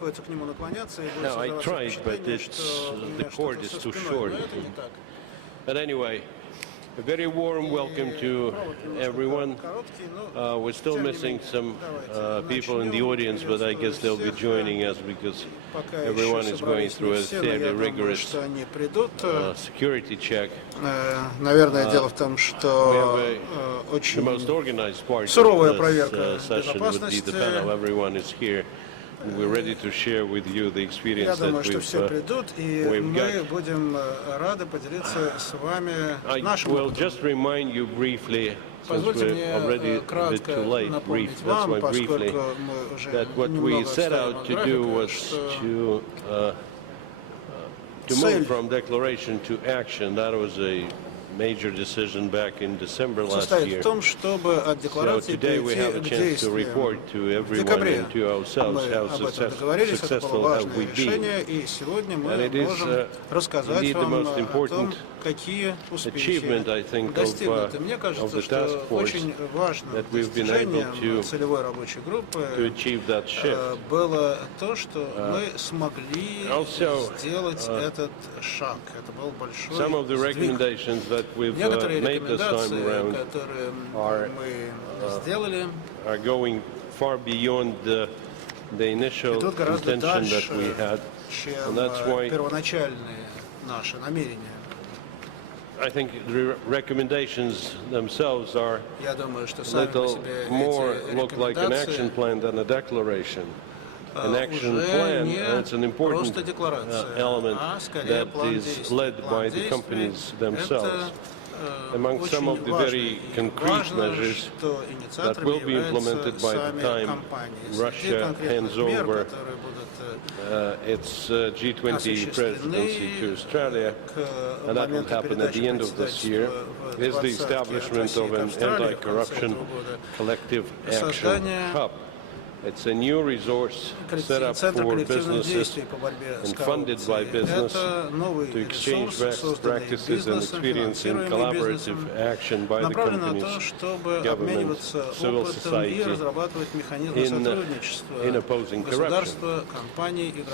No, I tried, but the cord is too short. But anyway, a very warm welcome to everyone. We're still missing some people in the audience, but I guess they'll be joining us because everyone is going through a fairly rigorous security check. Наверное, дело в том, что очень суровая проверка безопасности. We're ready to share with you the experience Я думаю, что все придут, и мы будем рады поделиться с вами нашим опытом. Позвольте мне кратко напомнить вам, поскольку мы уже немного встали состоит в том, чтобы от декларации перейти к действию. В декабре мы об этом договорились, это было важное решение, и сегодня мы можем рассказать вам о том, какие успехи достигнуты. Мне кажется, что очень важным достижением целевой рабочей группы было то, что мы смогли сделать этот шаг. Это был большой сдвиг. Некоторые рекомендации, которые мы сделали, идут гораздо дальше, чем первоначальные наши намерения. I think the recommendations themselves are a little more look like an action plan than a declaration. An action plan, it's an important element that is led by the companies themselves. Among some of the very concrete measures that will be implemented by the time Russia hands over its G20 presidency to Australia, and that will happen at the end of this year, is the establishment of an anti-corruption collective action hub. It's a new resource set up for businesses and funded by business to exchange best practices and experience in collaborative action by the companies, government, civil society in opposing corruption.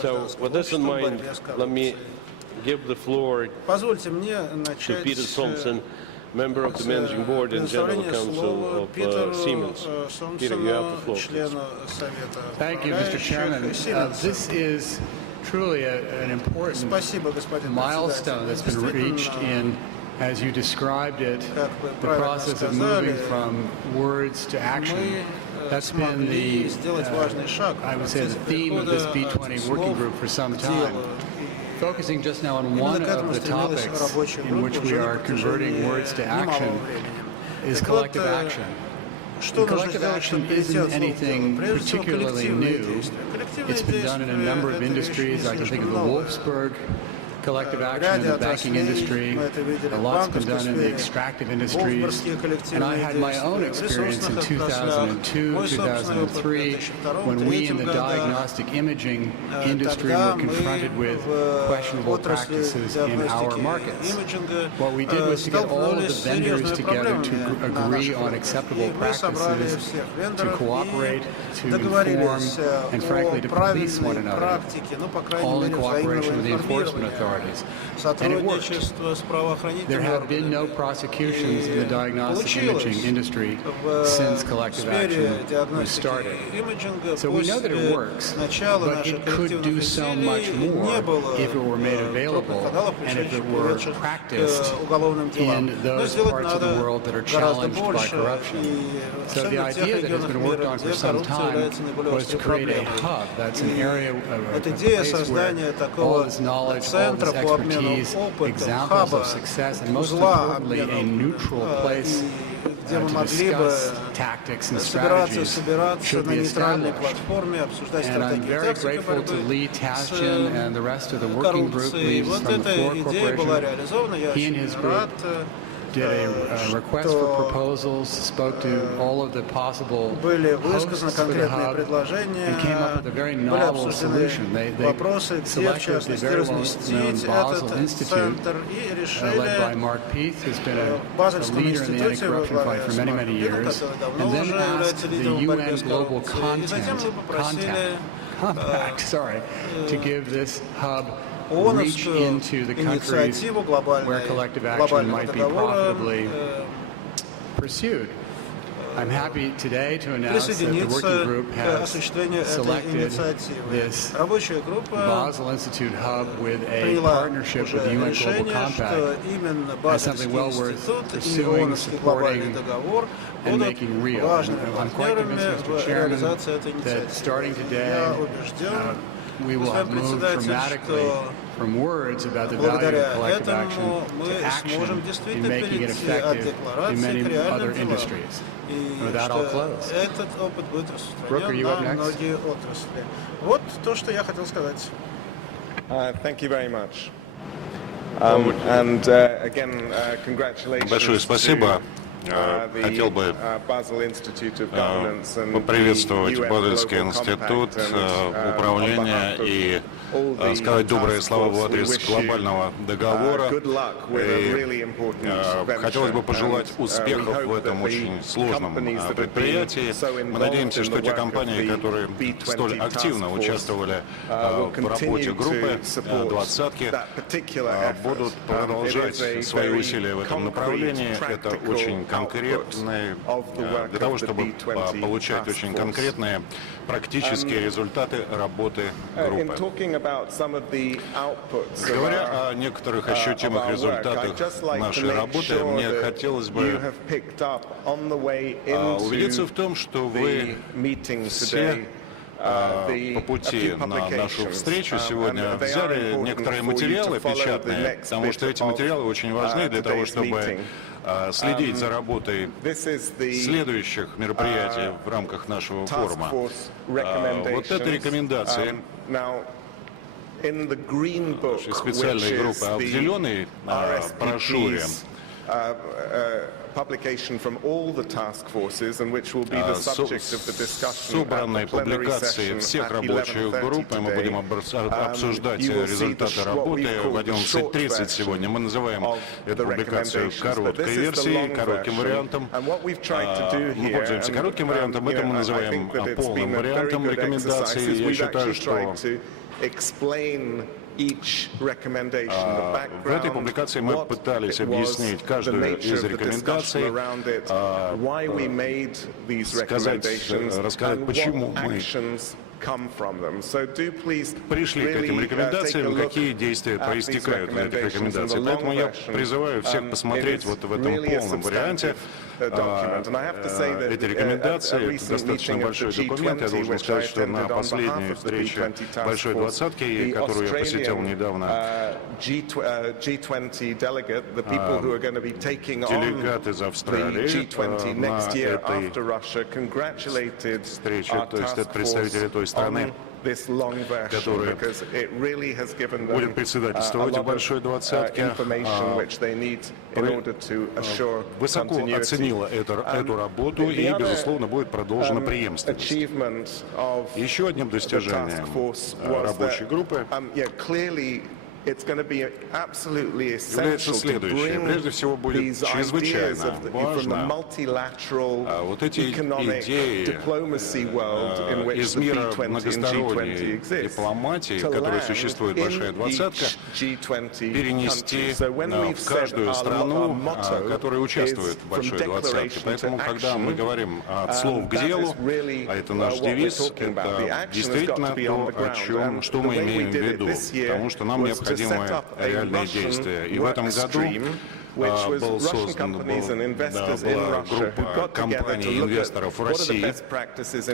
So with this in mind, let me give the floor to Peter Thompson, member of the Managing Board and General Counsel of Siemens. Peter, you have the floor, please. Thank you, Mr. Chairman. This is truly an important milestone that's been reached in, as you described it, the process of moving from words to action. That's been the, I would say, the theme of this B20 working group for some time. Focusing just now on one of the topics in which we are converting words to action is collective action. And collective action isn't anything particularly new. It's been done in a number of industries. I can think of the Wolfsburg collective action in the banking industry. A lot's been done in the extractive industries. And I had my own experience in 2002, 2003, when we in the diagnostic imaging industry were confronted with questionable practices in our markets. What we did was to get all of the vendors together to agree on acceptable practices, to cooperate, to inform, and frankly, to police one another, all in cooperation with the enforcement authorities. And it worked. There have been no prosecutions in the diagnostic imaging industry since collective action was started. So we know that it works, but it could do so much more if it were made available and if it were practiced in those parts of the world that are challenged by corruption. So the idea that has been worked on for some time was to create a hub. That's an area, a place where all this knowledge, all this expertise, examples of success, and most importantly, a neutral place to discuss tactics and strategies should be established. And I'm very grateful to Lee Tasjian and the rest of the working group leads from the Fluor Corporation. He and his group did a request for proposals, spoke to all of the possible hosts for the hub, and came up with a very novel solution. They selected the very well-known Basel Institute, led by Mark Peath, who's been a leader in the anti-corruption fight for many, many years, and then asked the UN Global Contact compact, to give this hub reach into the countries where collective action might be profitably pursued. I'm happy today to announce that the working group has selected this Basel Institute hub with a partnership with the UN Global Compact as something well worth pursuing, supporting, and making real. I'm quite convinced, Mr. Chairman, that starting today, we will have moved dramatically from words about the value of collective action to action in making it effective in many other industries. And with that, I'll close. Brooke, are you up next? Вот то, что я хотел сказать. Thank you very much. And again, congratulations. Большое спасибо. Хотел бы поприветствовать Базельский институт управления и сказать добрые слова в адрес глобального договора. И хотелось бы пожелать успехов в этом очень сложном предприятии. Мы надеемся, что те компании, которые столь активно участвовали в работе группы «Двадцатки», будут продолжать свои усилия в этом направлении. Это очень конкретные, для того, чтобы получать очень конкретные практические результаты работы группы. Говоря о некоторых ощутимых результатах нашей работы, мне хотелось бы убедиться в том, что вы все по пути на нашу встречу сегодня взяли некоторые материалы печатные, потому что эти материалы очень важны для того, чтобы следить за работой следующих мероприятий в рамках нашего форума. Вот это рекомендации нашей специальной группы, а в зеленой брошюре собранной публикации всех рабочих групп, и мы будем обсуждать результаты работы в 11:30 сегодня. Мы называем эту публикацию короткой версией, коротким вариантом. Мы пользуемся коротким вариантом, это мы называем полным вариантом рекомендаций. Я считаю, что в этой публикации мы пытались объяснить каждую из рекомендаций, рассказать, почему мы пришли к этим рекомендациям, какие действия проистекают в этих рекомендациях. Поэтому я призываю всех посмотреть вот в этом полном варианте эти рекомендации. Это достаточно большой документ. Я должен сказать, что на последней встрече Большой Двадцатки, которую я посетил недавно, делегат из Австралии на этой встрече, то есть это представители той страны, который будет председательствовать в Большой Двадцатке, высоко оценила эту работу и, безусловно, будет продолжена преемственность. Еще одним достижением рабочей группы является следующее. Прежде всего, будет чрезвычайно важно вот эти идеи из мира многосторонней дипломатии, которая существует Большая Двадцатка, перенести в каждую страну, которая участвует в Большой Двадцатке. Поэтому, когда мы говорим от слов к делу, а это наш девиз, это действительно то, что мы имеем в виду, потому что нам необходимы реальные действия. И в этом году была группа компаний и инвесторов в России,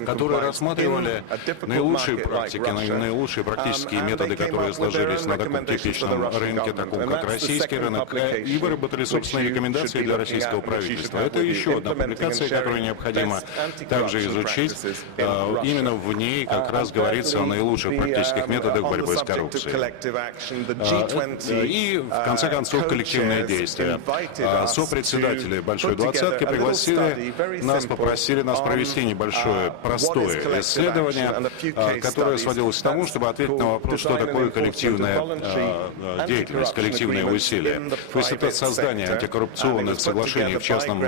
которые рассматривали наилучшие практики, наилучшие практические методы, которые сложились на таком типичном рынке, таком как российский рынок, и выработали собственные рекомендации для российского правительства. Это еще одна публикация, которую необходимо также изучить. Именно в ней как раз говорится о наилучших практических методах борьбы с коррупцией. И, в конце концов, коллективные действия. Сопредседатели Большой Двадцатки пригласили нас, попросили нас провести небольшое, простое исследование, которое сводилось к тому, чтобы ответить на вопрос, что такое коллективная деятельность, коллективные усилия. То есть это создание антикоррупционных соглашений в частном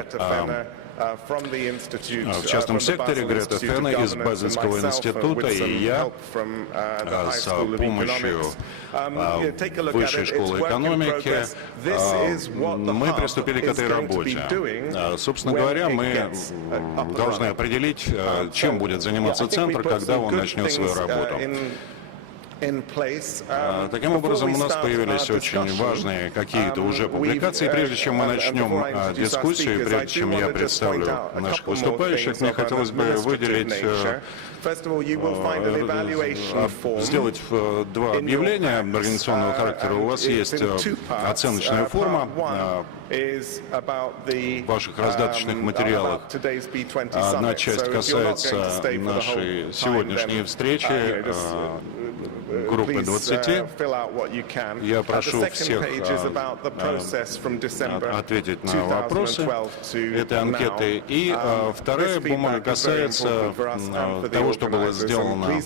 в частном секторе, Грета Фена из Базельского института и я с помощью Высшей школы экономики мы приступили к этой работе. Собственно говоря, мы должны определить, чем будет заниматься Центр, когда он начнет свою работу. Таким образом, у нас появились очень важные какие-то уже публикации. Прежде чем мы начнем дискуссию, прежде чем я представлю наших выступающих, мне хотелось бы выделить, сделать два объявления организационного характера. У вас есть оценочная форма в ваших раздаточных материалах. Одна часть касается нашей сегодняшней встречи, группы 20. Я прошу всех ответить на вопросы этой анкеты. И вторая бумага касается того, что было сделано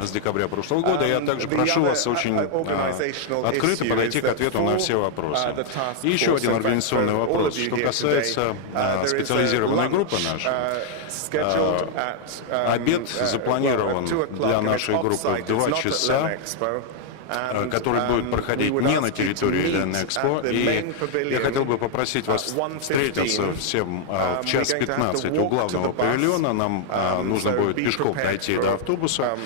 с декабря прошлого года. Я также прошу вас очень открыто подойти к ответу на все вопросы. И еще один организационный вопрос, что касается специализированной группы нашей. Обед запланирован для нашей группы в 2 часа, который будет проходить не на территории Ленэкспо. И я хотел бы попросить вас встретиться всем в 1:15 у главного павильона. Нам нужно будет пешком дойти до автобуса.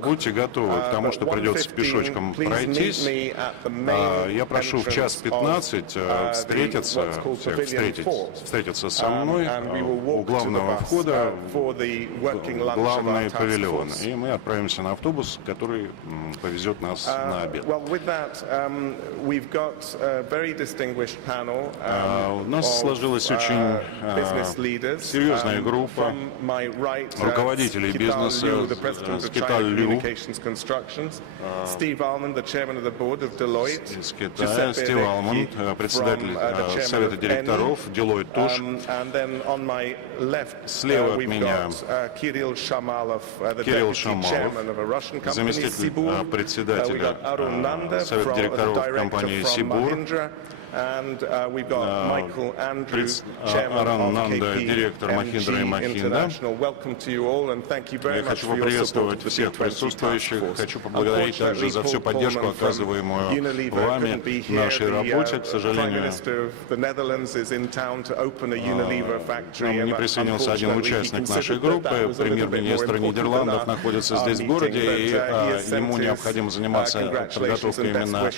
Будьте готовы к тому, что придется пешочком пройтись. Я прошу в 1:15 встретиться со мной у главного входа в главный павильон. И мы отправимся на автобус, который повезет нас на обед. У нас сложилась очень серьезная группа руководителей бизнеса, с Китая Лю, из Китая, Стив Алман, председатель Совета директоров, Deloitte Touche. Слева от меня Кирилл Шамалов, заместитель председателя Совета директоров компании Сибур. Аран Нанда, директор Mahindra и Mahindra. Я хочу поприветствовать всех присутствующих. Хочу поблагодарить также за всю поддержку, оказываемую вами в нашей работе. К сожалению, нам не присоединился один участник нашей группы. Премьер-министр Нидерландов находится здесь в городе, и ему необходимо заниматься подготовкой именно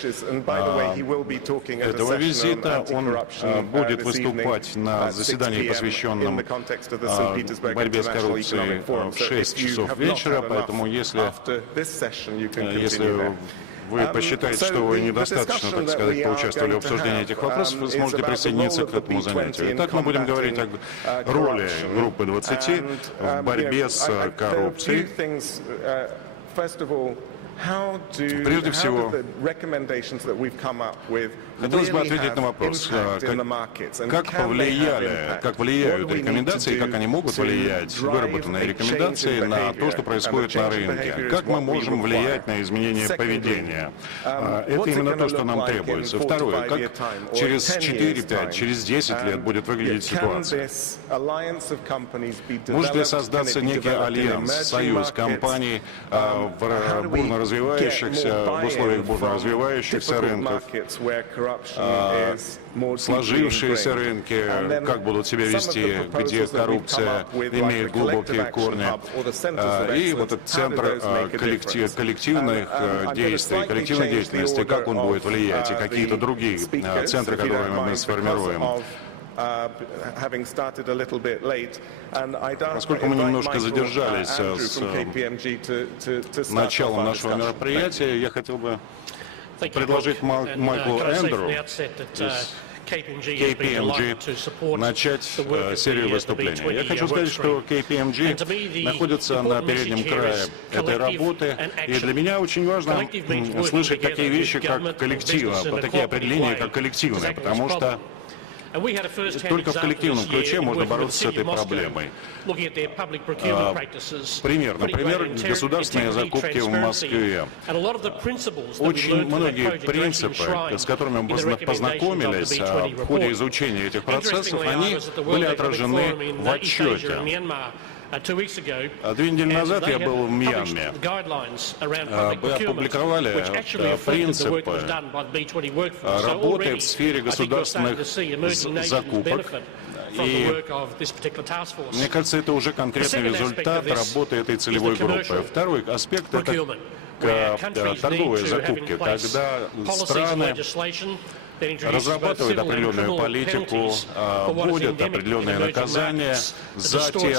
этого визита. Он будет выступать на заседании, посвященном борьбе с коррупцией, в 6 часов вечера, поэтому если вы посчитаете, что вы недостаточно, так сказать, поучаствовали в обсуждении этих вопросов, вы сможете присоединиться к этому занятию. Итак, мы будем говорить о роли группы 20 в борьбе с коррупцией. Прежде всего, хотелось бы ответить на вопрос, как влияют рекомендации, как они могут влиять, выработанные рекомендации, на то, что происходит на рынке, как мы можем влиять на изменение поведения. Это именно то, что нам требуется. Второе, как через 4-5, через 10 лет будет выглядеть ситуация. Может ли создаться некий альянс, союз компаний в бурно развивающихся, в условиях бурно развивающихся рынков, сложившиеся рынки, как будут себя вести, где коррупция имеет глубокие корни. И вот этот центр коллективных действий, коллективной деятельности, как он будет влиять, и какие-то другие центры, которые мы сформируем. Поскольку мы немножко задержались с началом нашего мероприятия, я хотел бы предложить Майклу Эндрю из KPMG начать серию выступлений. Я хочу сказать, что KPMG находится на переднем крае этой работы, и для меня очень важно слышать такие вещи, как коллектива, такие определения, как коллективное, потому что Только в коллективном ключе можно бороться с этой проблемой. Пример, например, государственные закупки в Москве. Очень многие принципы, с которыми мы познакомились в ходе изучения этих процессов, они были отражены в отчете. 2 недели назад я был в Мьянме. Мы опубликовали принципы работы в сфере государственных закупок. И мне кажется, это уже конкретный результат работы этой целевой группы. Второй аспект — это торговые закупки, когда страны разрабатывают определенную политику, вводят определенные наказания за те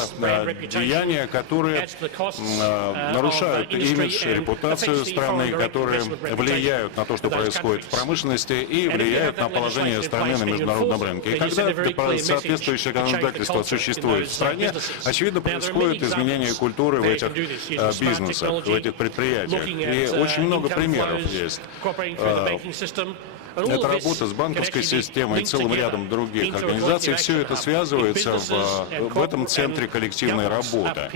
деяния, которые нарушают имидж, репутацию страны, которые влияют на то, что происходит в промышленности, и влияют на положение страны на международном рынке. И когда соответствующее законодательство существует в стране, очевидно, происходит изменение культуры в этих бизнесах, в этих предприятиях. И очень много примеров есть. Это работа с банковской системой и целым рядом других организаций. Все это связывается в этом центре коллективной работы.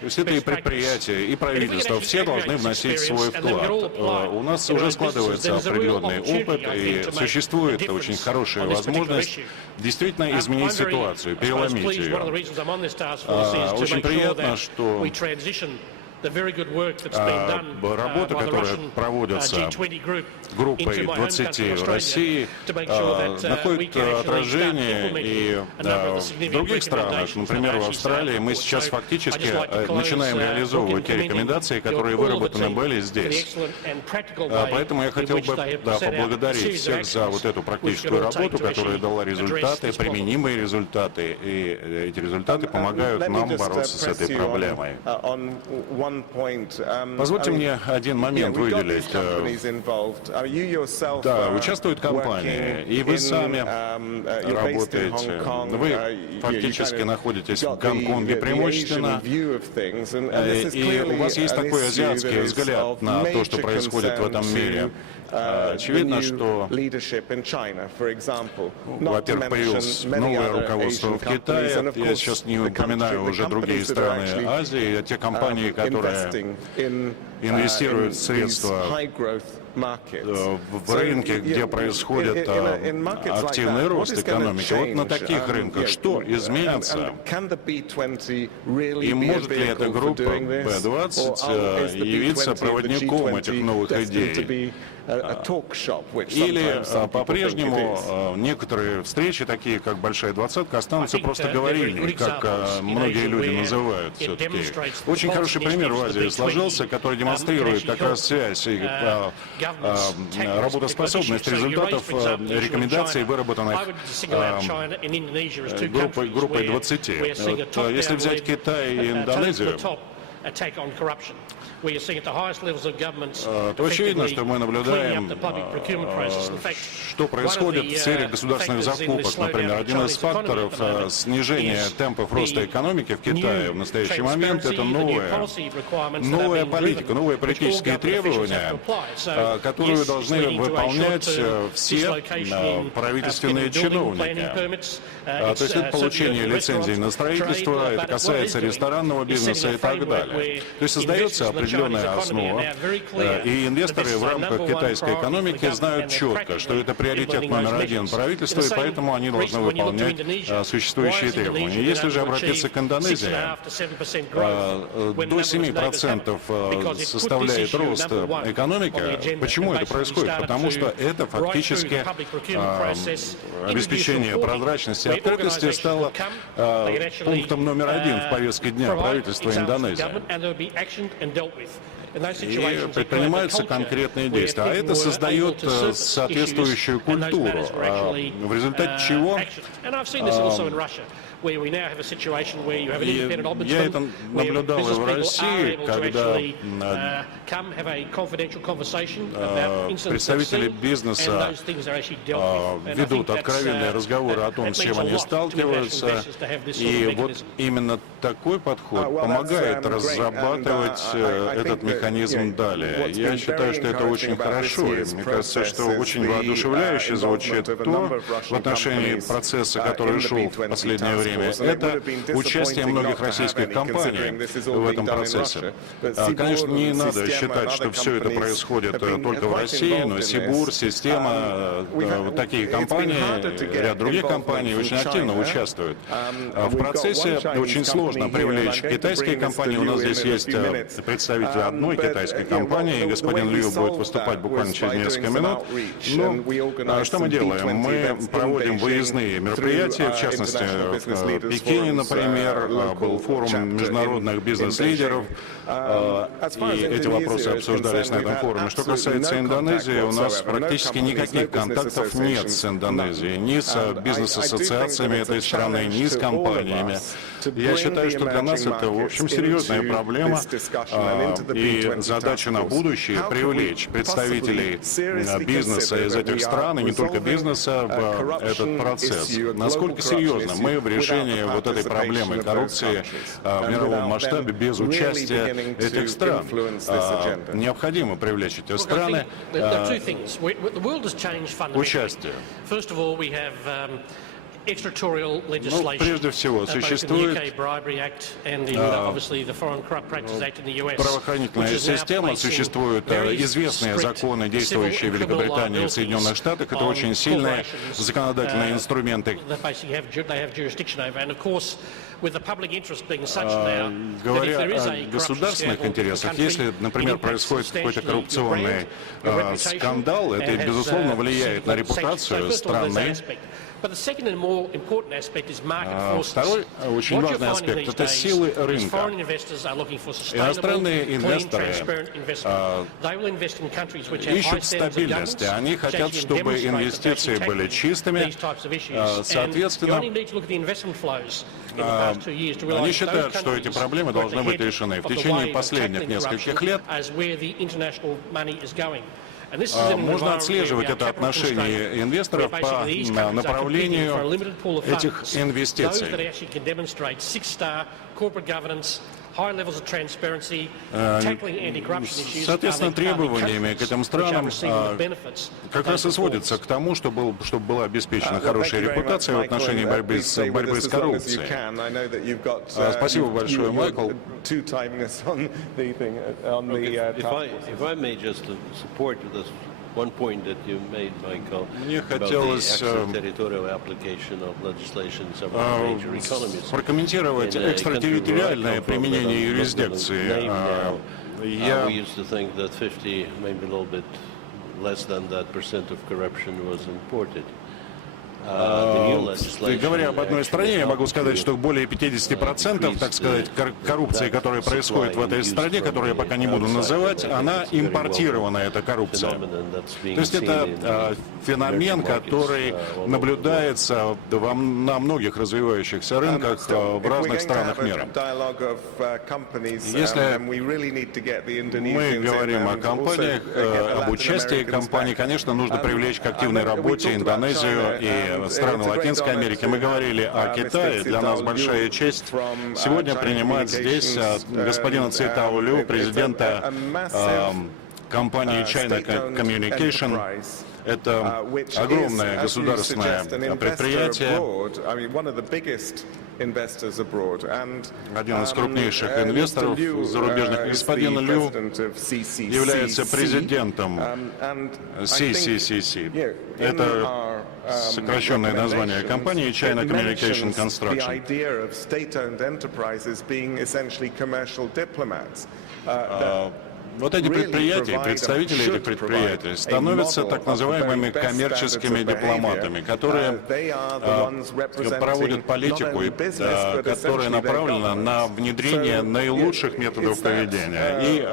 То есть это и предприятия, и правительство. Все должны вносить свой вклад. У нас уже складывается определенный опыт, и существует очень хорошая возможность действительно изменить ситуацию, переломить ее. Очень приятно, что работа, которая проводится группой 20 России, находит отражение и в других странах. Например, в Австралии мы сейчас фактически начинаем реализовывать те рекомендации, которые выработаны были здесь. Поэтому я хотел бы поблагодарить всех за вот эту практическую работу, которая дала результаты, применимые результаты, и эти результаты помогают нам бороться с этой проблемой. Позвольте мне один момент выделить. Да, участвуют компании, и вы сами работаете. Вы фактически находитесь в Гонконге преимущественно, и у вас есть такой азиатский взгляд на то, что происходит в этом мире. Очевидно, что, во-первых, появилось новое руководство в Китае. Я сейчас не упоминаю уже другие страны Азии, а те компании, которые инвестируют средства в рынке, где происходит активный рост экономики. Вот на таких рынках что изменится? И может ли эта группа B20 явиться проводником этих новых идей? Или по-прежнему некоторые встречи, такие как Большая Двадцатка, останутся просто говорильней, как многие люди называют все-таки. Очень хороший пример в Азии сложился, который демонстрирует как раз связь и работоспособность результатов рекомендаций, выработанных группой 20. Вот, если взять Китай и Индонезию, то очевидно, что мы наблюдаем, что происходит в сфере государственных закупок. Например, один из факторов снижения темпов роста экономики в Китае в настоящий момент — это новая политика, новые политические требования, которую должны выполнять все правительственные чиновники. То есть это получение лицензий на строительство, это касается ресторанного бизнеса и так далее. То есть создается определенная основа, и инвесторы в рамках китайской экономики знают четко, что это приоритет номер один правительства, и поэтому они должны выполнять существующие требования. Если же обратиться к Индонезии, до 7% составляет рост экономики. Почему это происходит? Потому что это фактически обеспечение прочности и открытости стало пунктом номер один в повестке дня правительства Индонезии. И предпринимаются конкретные действия. А это создает соответствующую культуру, в результате чего Я это наблюдал и в России, когда представители бизнеса ведут откровенные разговоры о том, с чем они сталкиваются, и вот именно такой подход помогает разрабатывать этот механизм далее. Я считаю, что это очень хорошо, и мне кажется, что очень воодушевляюще звучит то в отношении процесса, который шел в последнее время, это участие многих российских компаний в этом процессе. Конечно, не надо считать, что все это происходит только в России, но Сибур, система, такие компании, ряд других компаний очень активно участвуют. В процессе очень сложно привлечь китайские компании. У нас здесь есть представитель одной китайской компании, господин Лю будет выступать буквально через несколько минут. Но что мы делаем? Мы проводим выездные мероприятия, в частности, в Пекине, например, был форум международных бизнес-лидеров, и эти вопросы обсуждались на этом форуме. Что касается Индонезии, у нас практически никаких контактов нет с Индонезией, ни с бизнес-ассоциациями этой страны, ни с компаниями. Я считаю, что для нас это, в общем, серьезная проблема, и задача на будущее — привлечь представителей бизнеса из этих стран, и не только бизнеса, в этот процесс. Насколько серьезно мы в решении вот этой проблемы коррупции в мировом масштабе без участия этих стран? Необходимо привлечь эти страны к участию. Прежде всего, существует правоохранительная система, существуют известные законы, действующие в Великобритании и в Соединенных Штатах. Это очень сильные законодательные инструменты. Говоря о государственных интересах, если, например, происходит какой-то коррупционный скандал, это, безусловно, влияет на репутацию страны. Второй очень важный аспект — это силы рынка. Иностранные инвесторы ищут стабильности. Они хотят, чтобы инвестиции были чистыми. Соответственно, они считают, что эти проблемы должны быть решены. В течение последних нескольких лет можно отслеживать это отношение инвесторов по направлению этих инвестиций. Соответственно, требованиями к этим странам как раз и сводится к тому, чтобы была обеспечена хорошая репутация в отношении борьбы с коррупцией. Спасибо большое, Майкл. Мне хотелось прокомментировать экстратерриториальное применение юрисдикции. Говоря об одной стране, я могу сказать, что более 50%, так сказать, коррупции, которая происходит в этой стране, которую я пока не буду называть, она импортирована, эта коррупция. То есть это феномен, который наблюдается на многих развивающихся рынках в разных странах мира. Если мы говорим о компаниях, об участии компаний, конечно, нужно привлечь к активной работе Индонезию и страны Латинской Америки. Мы говорили о Китае. Для нас большая честь сегодня принимать здесь господина Цитао Лю, президента компании China Communication. Это огромное государственное предприятие, один из крупнейших инвесторов зарубежных. Господин Лю является президентом CCCC. Это сокращенное название компании China Communication Construction. вот эти предприятия, представители этих предприятий становятся так называемыми коммерческими дипломатами, которые проводят политику, которая направлена на внедрение наилучших методов поведения и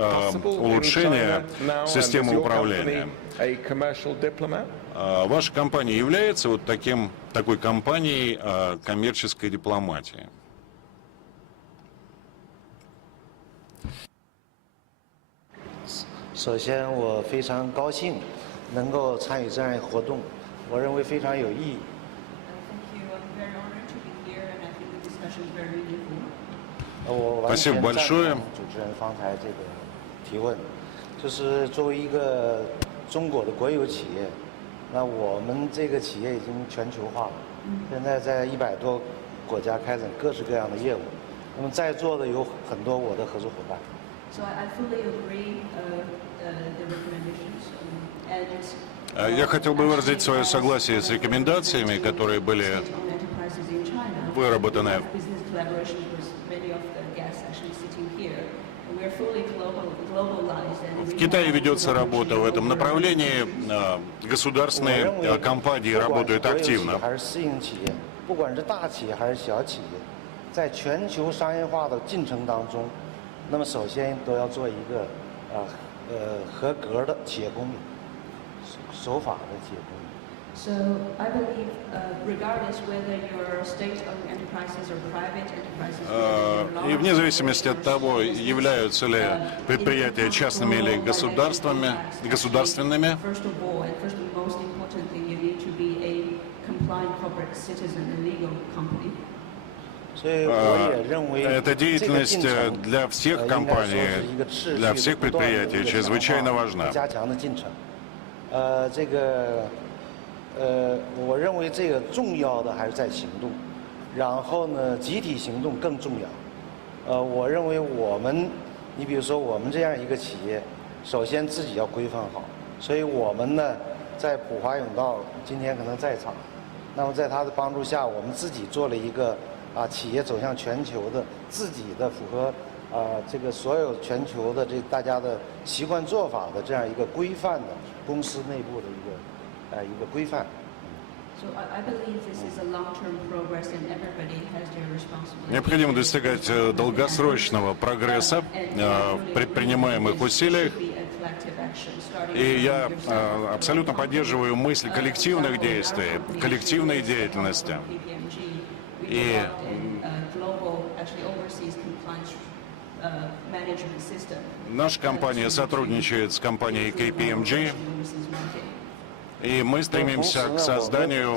улучшение системы управления. Ваша компания является вот такой компанией коммерческой дипломатии? Спасибо большое. 就是作为一个中国的国有企业，那我们这个企业已经全球化了，现在在100多国家开展各式各样的业务。那么在座的有很多我的合作伙伴。So I fully agree the recommendations and Я хотел бы выразить свое согласие с рекомендациями, которые были выработаны. В Китае ведется работа в этом направлении. Государственные компании работают активно. 不管是大企业还是小企业，在全球商业化的进程当中，那么首先都要做一个合格的企业公民，守法的企业公民。 So I believe, regardless whether you're state-owned enterprises or private enterprises, И вне зависимости от того, являются ли предприятия частными или государственными, first of all, and first and most importantly, you need to be a compliant corporate citizen, a legal company. Эта деятельность для всех компаний, для всех предприятий чрезвычайно важна. 我认为这个重要的还是在行动，然后呢，集体行动更重要。我认为你比如说我们这样一个企业，首先自己要规范好，所以我们呢，在普华永道今天可能在场，那么在他的帮助下，我们自己做了一个企业走向全球的自己的符合这个所有全球的大家的习惯做法的这样一个规范的公司内部的一个规范。 So I believe this is a long-term progress, and everybody has their responsibility. Необходимо достигать долгосрочного прогресса в предпринимаемых усилиях. И я абсолютно поддерживаю мысль коллективных действий, коллективной деятельности. И наша компания сотрудничает с компанией KPMG. И мы стремимся к созданию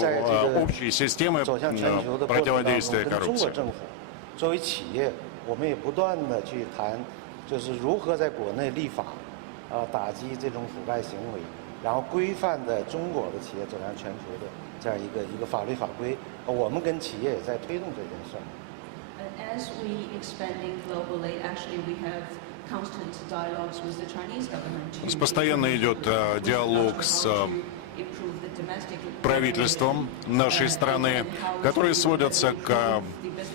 общей системы противодействия коррупции. 作为企业，我们也不断的去谈，就是如何在国内立法，打击这种腐败行为，然后规范的中国的企业走向全球的这样一个法律法规。我们跟企业也在推动这件事儿。As we expanding globally, actually we have constant dialogues with the Chinese government. Постоянно идет диалог с правительством нашей страны, которые сводятся к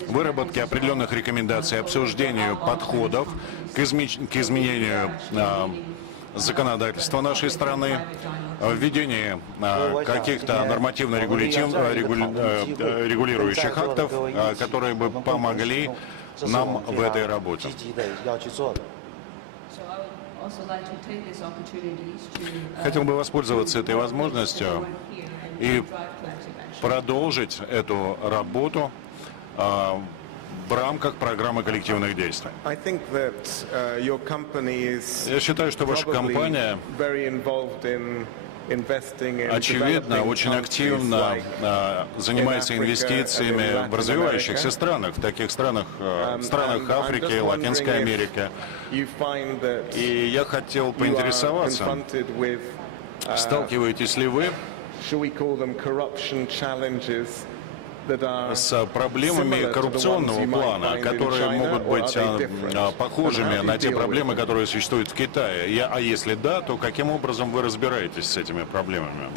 выработке определенных рекомендаций, обсуждению подходов к изменению законодательства нашей страны, введении каких-то нормативно регулирующих актов, которые бы помогли нам в этой работе. Хотел бы воспользоваться этой возможностью и продолжить эту работу в рамках программы коллективных действий. Я считаю, что ваша компания очевидно очень активно занимается инвестициями в развивающихся странах, в таких странах Африки, Латинской Америки. И я хотел поинтересоваться, сталкиваетесь ли вы с проблемами коррупционного плана, которые могут быть похожими на те проблемы, которые существуют в Китае? А если да, то каким образом вы разбираетесь с этими проблемами?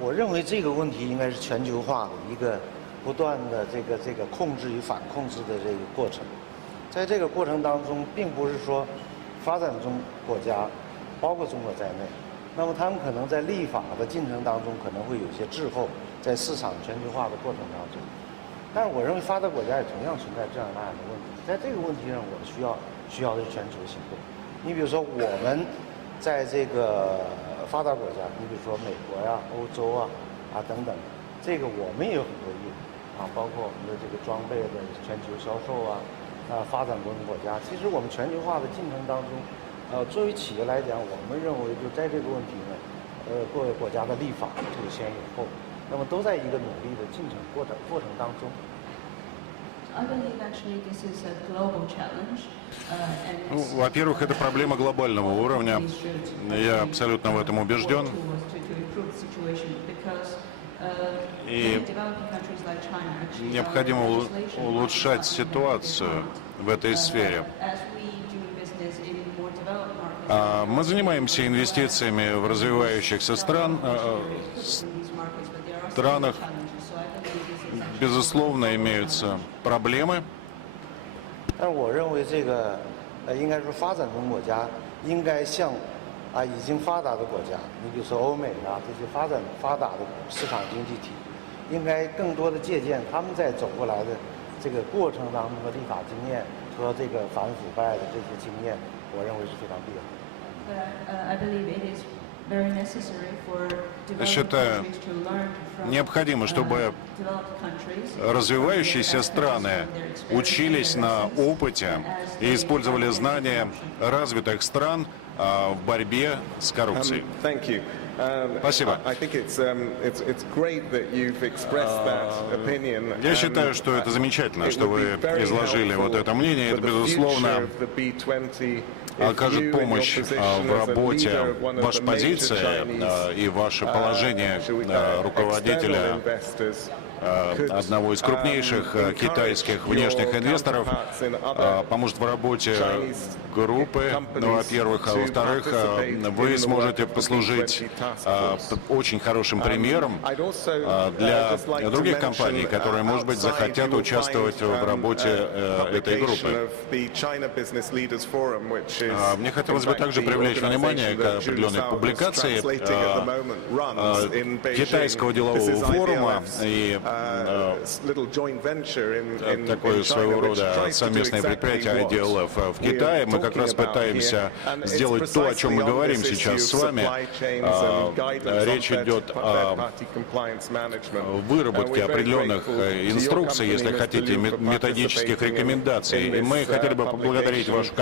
我认为这个问题应该是全球化的一个不断的这个控制与反控制的这个过程。在这个过程当中，并不是说发展中国家，包括中国在内，那么他们可能在立法的进程当中可能会有些滞后，在市场全球化的过程当中。但是我认为发达国家也同样存在这样那样的问题，在这个问题上，我们需要的是全球行动。你比如说我们在这个发达国家，你比如说美国呀、欧洲啊等等，这个我们也有很多业务啊，包括我们的这个装备的全球销售发展中国家。其实我们全球化的进程当中，作为企业来讲，我们认为就在这个问题呢，各位国家的立法有先有后，那么都在一个努力的进程过程当中。I believe actually this is a global challenge. Во-первых, это проблема глобального уровня. Я абсолютно в этом убежден. И необходимо улучшать ситуацию в этой сфере. Мы занимаемся инвестициями в развивающихся странах. Безусловно, имеются проблемы. 但是我认为这个应该说发展中国家应该向已经发达的国家，你比如说欧美这些发达的市场经济体，应该更多的借鉴他们在走过来的这个过程当中的立法经验和这个反腐败的这些经验，我认为是非常必要的。I believe it is very necessary for Считаю, необходимо, чтобы развивающиеся страны учились на опыте и использовали знания развитых стран в борьбе с коррупцией. Спасибо. Я считаю, что это замечательно, что вы изложили вот это мнение. Это, безусловно, окажет помощь в работе вашей позиции и ваше положение руководителя одного из крупнейших китайских внешних инвесторов, поможет в работе группы, во-первых, а во-вторых, вы сможете послужить очень хорошим примером для других компаний, которые, может быть, захотят участвовать в работе этой группы. Мне хотелось бы также привлечь внимание к определенной публикации китайского делового форума и такое своего рода совместное предприятие IDLF в Китае. Мы как раз пытаемся сделать то, о чем мы говорим сейчас с вами. Речь идет о выработке определенных инструкций, если хотите, методических рекомендаций. И мы хотели бы поблагодарить вашу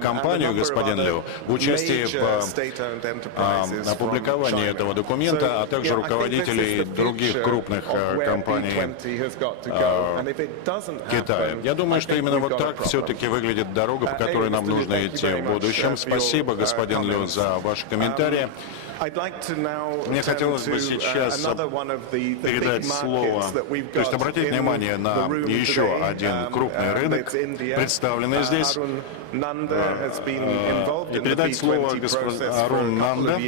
компанию, господин Лю, в участии в опубликовании этого документа, а также руководителей других крупных компаний Китая. Я думаю, что именно вот так все-таки выглядит дорога, по которой нам нужно идти в будущем. Спасибо, господин Лю, за ваши комментарии. Мне хотелось бы сейчас передать слово, то есть обратить внимание на еще один крупный рынок, представленный здесь, и передать слово господину Арун Нанда,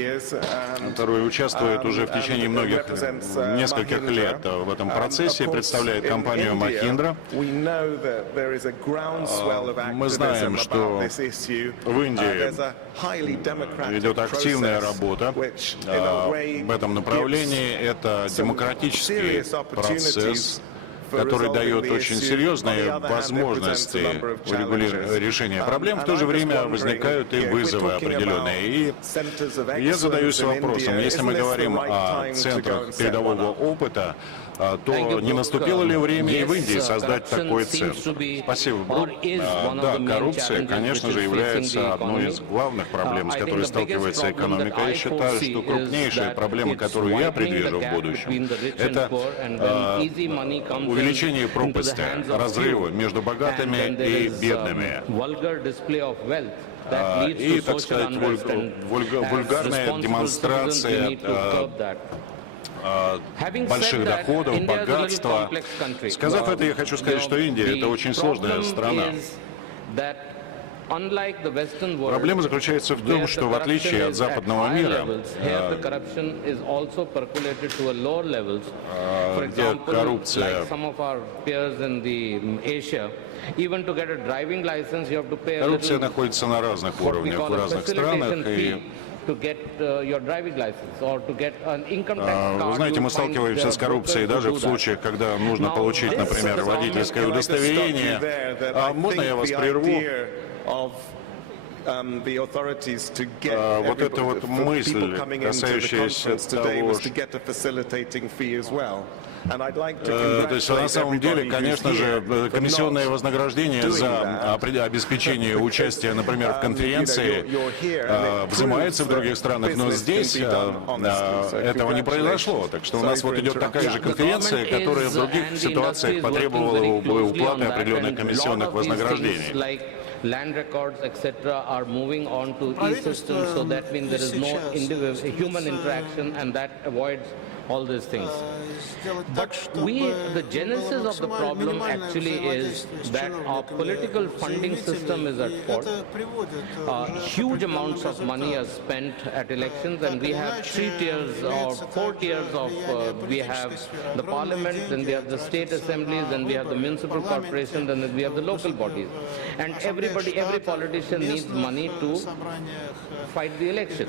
который участвует уже в течение нескольких лет в этом процессе, представляет компанию Mahindra. Мы знаем, что в Индии идет активная работа в этом направлении. Это демократический процесс, который дает очень серьезные возможности решения проблем. В то же время возникают и вызовы определенные. И я задаюсь вопросом, если мы говорим о центрах передового опыта, то не наступило ли время и в Индии создать такой центр? Спасибо, Брук. Да, коррупция, конечно же, является одной из главных проблем, с которой сталкивается экономика. Я считаю, что крупнейшая проблема, которую я предвижу в будущем, это увеличение пропасти, разрыва между богатыми и бедными. И, так сказать, вульгарная демонстрация больших доходов, богатства. Сказав это, я хочу сказать, что Индия — это очень сложная страна. Проблема заключается в том, что в отличие от западного мира, где коррупция находится на разных уровнях, в разных странах, и вы знаете, мы сталкиваемся с коррупцией даже в случаях, когда нужно получить, например, водительское удостоверение. Можно я вас прерву? Вот эта вот мысль, касающаяся того, то есть на самом деле, конечно же, комиссионное вознаграждение за обеспечение участия, например, в конференции взимается в других странах, но здесь этого не произошло. Так что у нас вот идет такая же конференция, которая в других ситуациях потребовала бы уплаты определенных комиссионных вознаграждений. Land records, etc., are moving on to e-systems, so that means there is no human interaction, and that avoids all these things. But the genesis of the problem actually is that our political funding system is at fault. Huge amounts of money are spent at elections, and we have 3 tiers or 4 tiers of, we have the parliament, then we have the state assemblies, then we have the municipal corporations, and then we have the local bodies. And every politician needs money to fight the election.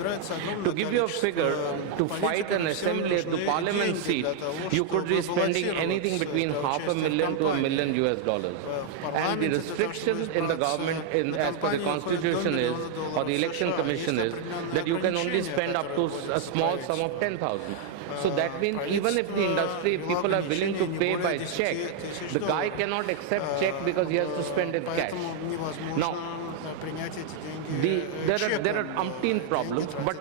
To give you a figure, to fight an assembly at the parliament seat, you could be spending anything between $500,000 to $1 million US. And the restriction in the government, as per the constitution is, or the election commission is, that you can only spend up to a small sum of 10,000. So that means even if the industry, people are willing to pay by check, the guy cannot accept check because he has to spend it cash. Now, there are umpteen problems, but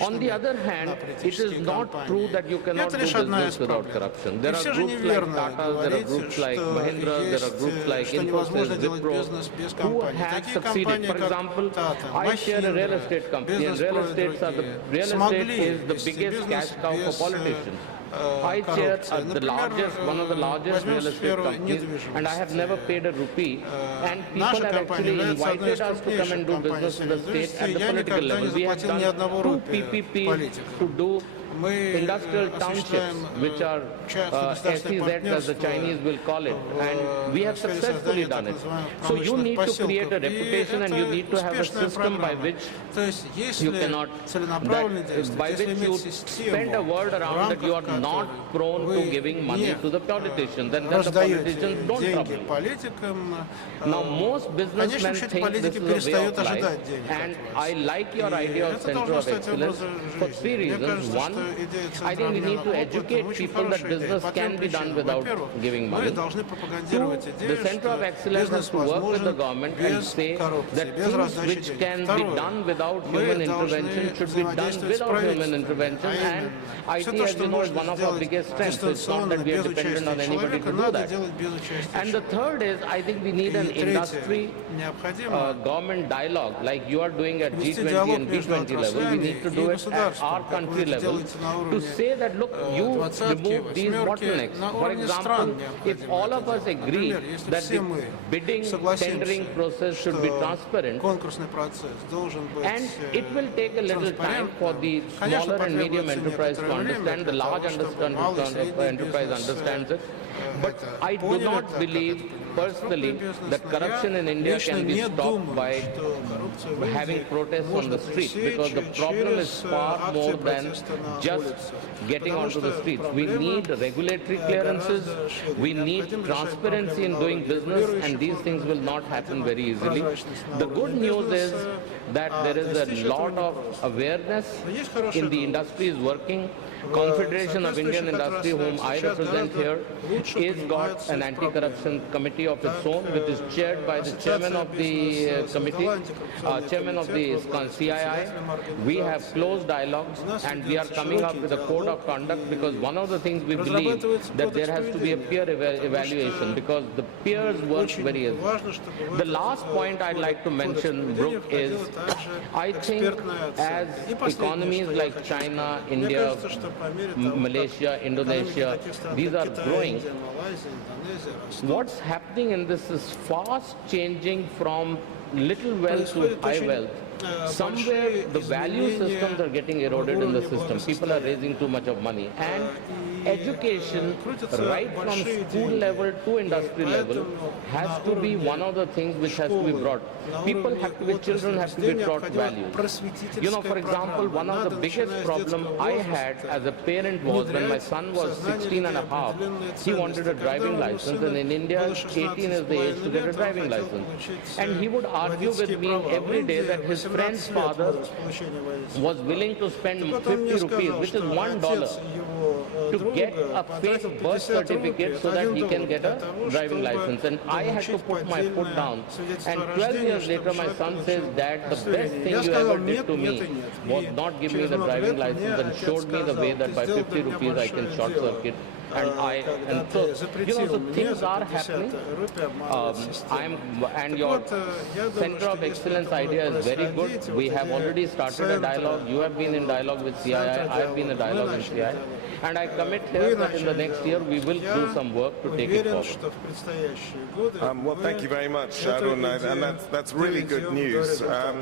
on the other hand, it is not true that you cannot do business without corruption. There are groups like Tata, there are groups like Mahindra, there are groups like Infosys, Wipro, who have succeeded. For example, I share a real estate company, and real estate is the biggest cash cow for politicians. I chair one of the largest real estate companies, and I have never paid a rupee. And people have actually invited us to come and do business in the state at the political level. We have done 2 PPPs to do industrial townships, which are SEZ as the Chinese will call it, and we have successfully done it. So you need to create a reputation, and you need to have a system by which you cannot, by which you spread a word around that you are not prone to giving money to the politicians, and then the politicians don't trouble. Now most businessmen think this is a way of life, and I like your idea of center of excellence for 3 reasons. One, I think we need to educate people that business can be done without giving money. 2, the center of excellence has to work with the government and say that things which can be done without human intervention should be done without human intervention, and IT, as you know, is one of our biggest strengths. So it's not that we are dependent on anybody to do that. And the third is, I think we need an industry government dialogue, like you are doing at G20 and B20 level. We need to do it at our country level, to say that, look, you remove these bottlenecks. For example, if all of us agree that the bidding, tendering process should be transparent, and it will take a little time for the smaller and medium enterprise to understand, the large enterprise understands it. But I do not believe personally that corruption in India can be stopped by having protests on the street, because the problem is far more than just getting onto the streets. We need regulatory clearances, we need transparency in doing business, and these things will not happen very easily. The good news is that there is a lot of awareness in the industry is working. Confederation of Indian Industry, whom I represent here, is got an anti-corruption committee of its own, which is chaired by the chairman of the committee, chairman of the CII. We have close dialogues, and we are coming up with a code of conduct, because one of the things we believe that there has to be a peer evaluation, because the peers work very well. The last point I'd like to mention, Brooke, is I think as economies like China, India, Malaysia, Indonesia, these are growing. What's happening in this is fast changing from little wealth to high wealth, somewhere the value systems are getting eroded in the system. People are raising too much of money. And education, right from school level to industry level, has to be one of the things which has to be brought. People have to be, children have to be taught values. You know, for example, one of the biggest problem I had as a parent was when my son was 16 and a half, he wanted a driving license, and in India, 18 is the age to get a driving license. And he would argue with me every day that his friend's father was willing to spend 50 rupees, which is $1, to get a fake birth certificate so that he can get a driving license. And I had to put my foot down. And 12 years later, my son says, Dad, the best thing you ever did to me was not give me the driving license and showed me the way that by 50 rupees I can short circuit. And so, you know, so things are happening. And your Center of Excellence idea is very good. We have already started a dialogue. You have been in dialogue with CII. I have been in dialogue with CII. And I commit here that in the next year we will do some work to take it forward. Well, thank you very much, Arun, and that's really good news. I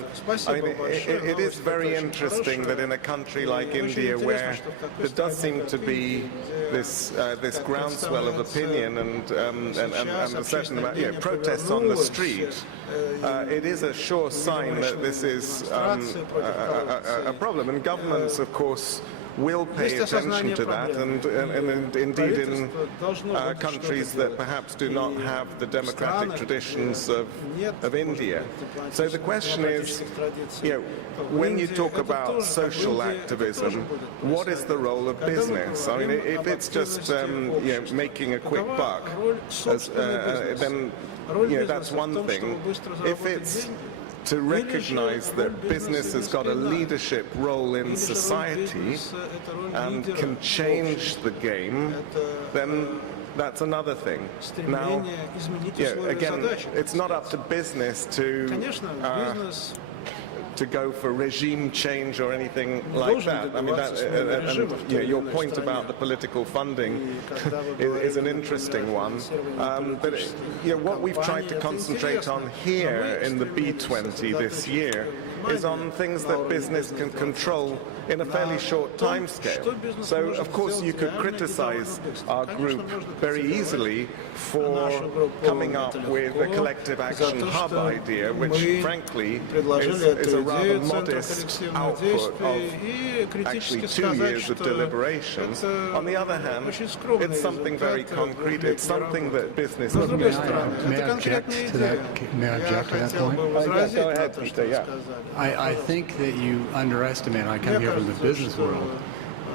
mean, it is very interesting that in a country like India, where there does seem to be this groundswell of opinion and a certain amount, protests on the street, it is a sure sign that this is a problem. And governments, of course, will pay attention to that, and indeed in countries that perhaps do not have the democratic traditions of India. So the question is, when you talk about social activism, what is the role of business? I mean, if it's just making a quick buck, then that's one thing. If it's to recognize that business has got a leadership role in society and can change the game, then that's another thing. Now, again, it's not up to business to go for regime change or anything like that. I mean, your point about the political funding is an interesting one. But what we've tried to concentrate on here in the B20 this year is on things that business can control in a fairly short time scale. So, of course, you could criticize our group very easily for coming up with a collective action hub idea, which, frankly, is a rather modest output of actually 2 years of deliberations. On the other hand, it's something very concrete. It's something that business can May I object to that point? Go ahead, Peter, yeah. I think that you underestimate, I come here from the business world,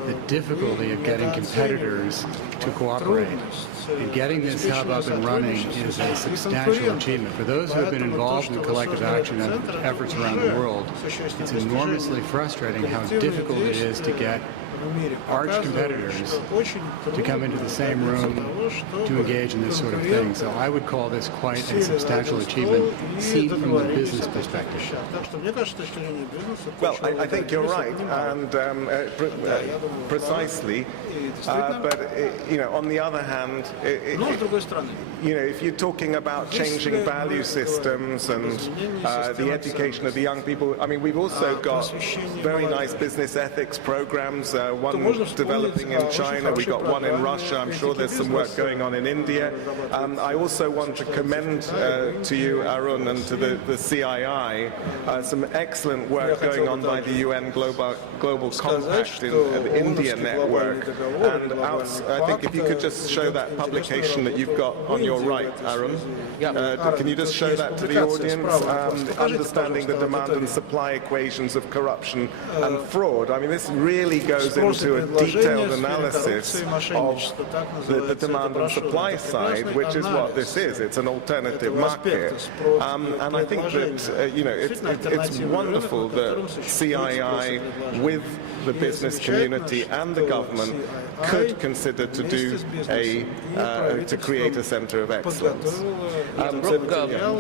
the difficulty of getting competitors to cooperate. And getting this hub up and running is a substantial achievement. For those who have been involved in collective action efforts around the world, it's enormously frustrating how difficult it is to get arch competitors to come into the same room to engage in this sort of thing. So I would call this quite a substantial achievement seen from the business perspective. Well, I think you're right, and precisely. But on the other hand, if you're talking about changing value systems and the education of the young people, I mean, we've also got very nice business ethics programs. One developing in China, we got one in Russia. I'm sure there's some work going on in India. I also want to commend to you, Arun, and to the CII, some excellent work going on by the UN Global Compact in the India network. And I think if you could just show that publication that you've got on your right, Arun. Can you just show that to the audience? Understanding the demand and supply equations of corruption and fraud. I mean, this really goes into a detailed analysis of the demand and supply side, which is what this is. It's an alternative market. And I think that, it's wonderful that CII, with the business community and the government, could consider to do to create a center of excellence. Brooke,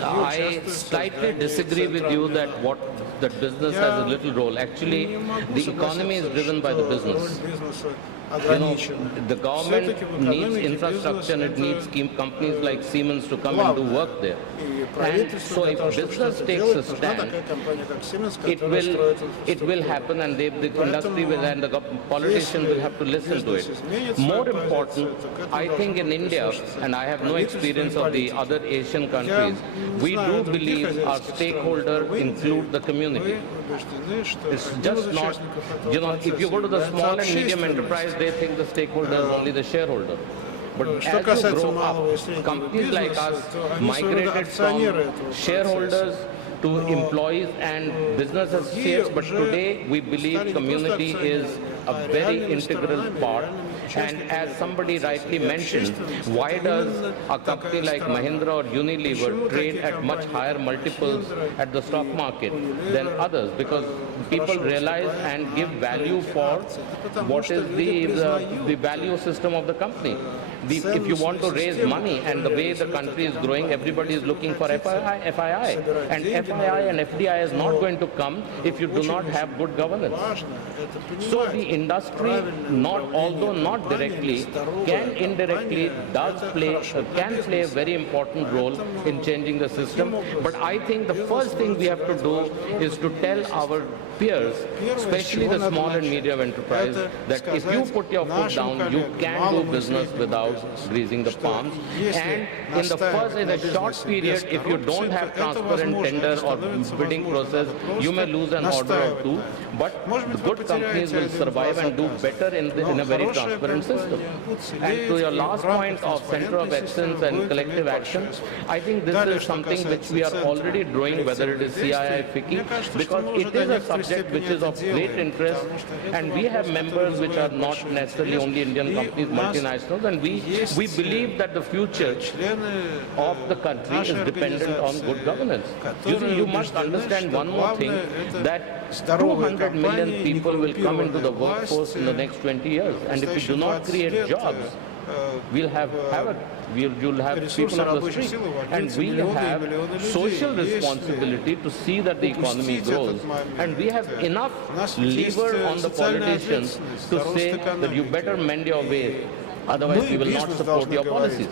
I slightly disagree with you that what that business has a little role. Actually, the economy is driven by the business. You know, the government needs infrastructure and it needs companies like Siemens to come and do work there. And so if business takes a stand, it will happen, and the industry will, and the politicians will have to listen to it. More important, I think in India, and I have no experience of the other Asian countries, we do believe our stakeholder include the community. It's just not, you know, if you go to the small and medium enterprise, they think the stakeholder is only the shareholder. But as you grow up, companies like us migrated from shareholders to employees and business associates, but today we believe community is a very integral part. And as somebody rightly mentioned, why does a company like Mahindra or Unilever trade at much higher multiples at the stock market than others? Because people realize and give value for what is the value system of the company. If you want to raise money, and the way the country is growing, everybody is looking for FII. And FII and FDI is not going to come if you do not have good governance. So the industry, although not directly, can indirectly can play a very important role in changing the system. But I think the first thing we have to do is to tell our peers, especially the small and medium enterprise, that if you put your foot down, you can do business without greasing the palms. And in a short period, if you don't have transparent tender or bidding process, you may lose an order or two. But the good companies will survive and do better in a very transparent system. And to your last point of center of excellence and collective action, I think this is something which we are already doing, whether it is CII, FICCI, because it is a subject which is of great interest, and we have members which are not necessarily only Indian companies, multinationals, and we believe that the future of the country is dependent on good governance. You must understand one more thing, that 200 million people will come into the workforce in the next 20 years, and if we do not create jobs, you'll have people on the street, and we have social responsibility to see that the economy grows, and we have enough lever on the politicians to say that you better mend your ways, otherwise we will not support your policies.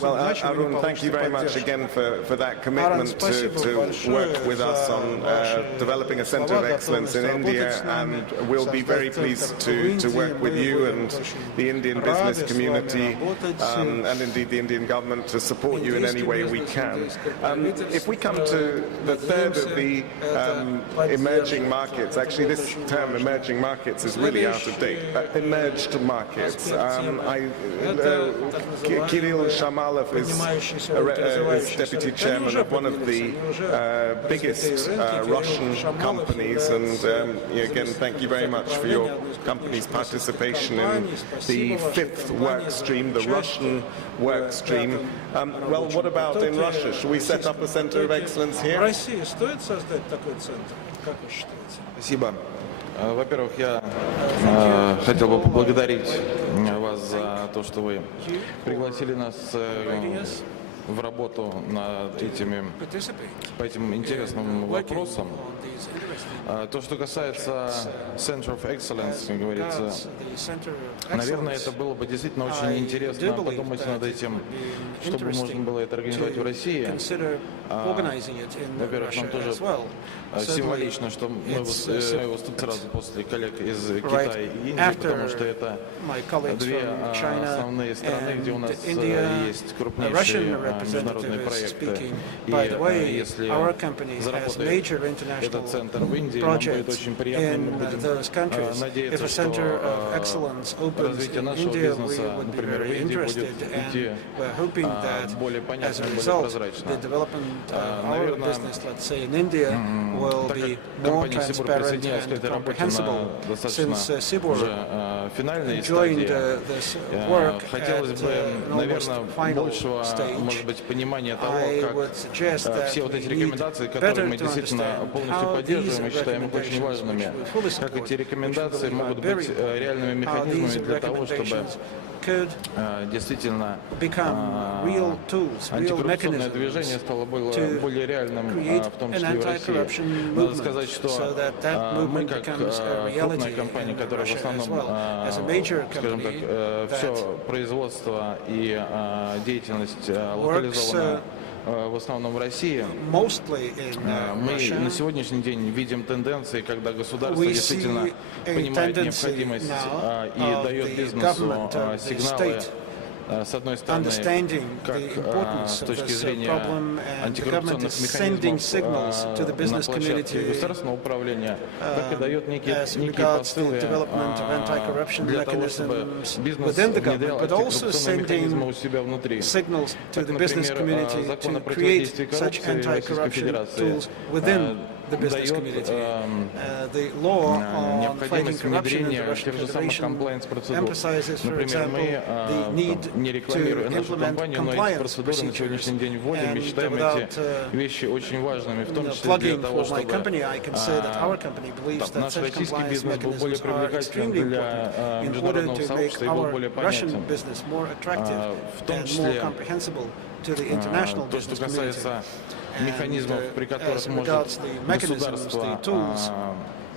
Well, Arun, thank you very much again for that commitment to work with us on developing a center of excellence in India, and we'll be very pleased to work with you and the Indian business community and indeed the Indian government to support you in any way we can. If we come to the third of the emerging markets, actually this term emerging markets is really out of date. Emerged markets. Kirill Shamalov is deputy chairman of one of the biggest Russian companies, and again, thank you very much for your company's participation in the fifth work stream, the Russian work stream. Well, what about in Russia? Should we set up a center of excellence here? Спасибо. Во-первых, я хотел бы поблагодарить вас за то, что вы пригласили нас в работу по этим интересным вопросам. То, что касается Center of Excellence, как говорится, наверное, это было бы действительно очень интересно подумать над этим, чтобы можно было это организовать в России. Во-первых, нам тоже символично, что мы выступим сразу после коллег из Китая и Индии, потому что это две основные страны, где у нас есть крупнейшие международные проекты. И если заработает этот центр в Индии, нам будет очень приятно, мы будем надеяться, что развитие нашего бизнеса, например, в Индии будет идти более понятно, более прозрачно. Наверное, компания Сибур присоединилась к этой работе на достаточно уже финальной стадии. Хотелось бы, наверное, большего, может быть понимание того, как все вот эти рекомендации, которые мы действительно полностью поддерживаем и считаем их очень важными, как эти рекомендации могут быть реальными механизмами для того, чтобы действительно антикоррупционное движение стало более реальным, в том числе и в России. Надо сказать, что мы, как крупная компания, которая в основном, скажем так, все производство и деятельность локализована в основном в России, мы на сегодняшний день видим тенденции, когда государство действительно понимает необходимость и дает бизнесу сигналы, с одной стороны, как с точки зрения антикоррупционных механизмов на площадке государственного управления, так и дает некие посылы для того, чтобы бизнес внедрял антикоррупционные механизмы у себя внутри. Так, например, закон о противодействии коррупции Российской Федерации дает необходимость внедрения тех же самых комплаенс-процедур. Например, мы не рекламируя нашу компанию, но эти процедуры на сегодняшний день вводим и считаем эти вещи очень важными, в том числе для того, чтобы наш российский бизнес был более привлекательным для международного сообщества и был более понятен. В том числе то, что касается механизмов, при которых может государство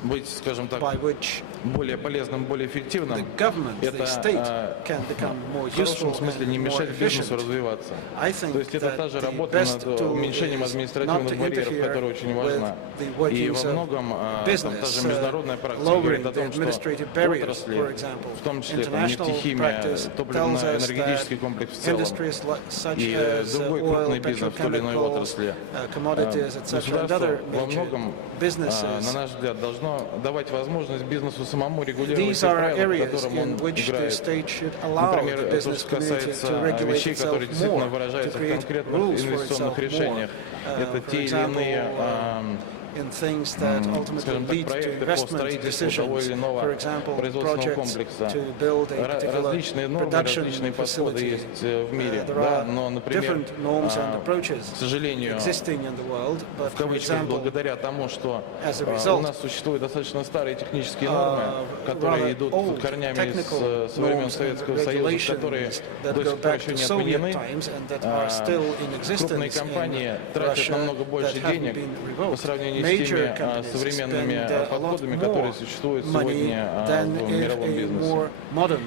быть, скажем так, более полезным, более эффективным, это в хорошем смысле не мешать бизнесу развиваться. То есть это та же работа над уменьшением административных барьеров, которая очень важна. И во многом та же международная практика говорит о том, что отрасли, в том числе нефтехимия, топливно-энергетический комплекс в целом, и другой крупный бизнес в той или иной отрасли, государство во многом, на наш взгляд, должно давать возможность бизнесу самому регулировать те правила, по которым он играет. Например, то, что касается вещей, которые действительно выражаются в конкретных инвестиционных решениях. Это те или иные, скажем так, проекты по строительству того или иного производственного комплекса. Различные нормы, различные подходы есть в мире, да, но, например, к сожалению, в кавычках, благодаря тому, что у нас существуют достаточно старые технические нормы, которые идут корнями со времен Советского Союза, которые до сих пор еще не отменены, крупные компании тратят намного больше денег по сравнению с теми современными подходами, которые существуют сегодня в мировом бизнесе.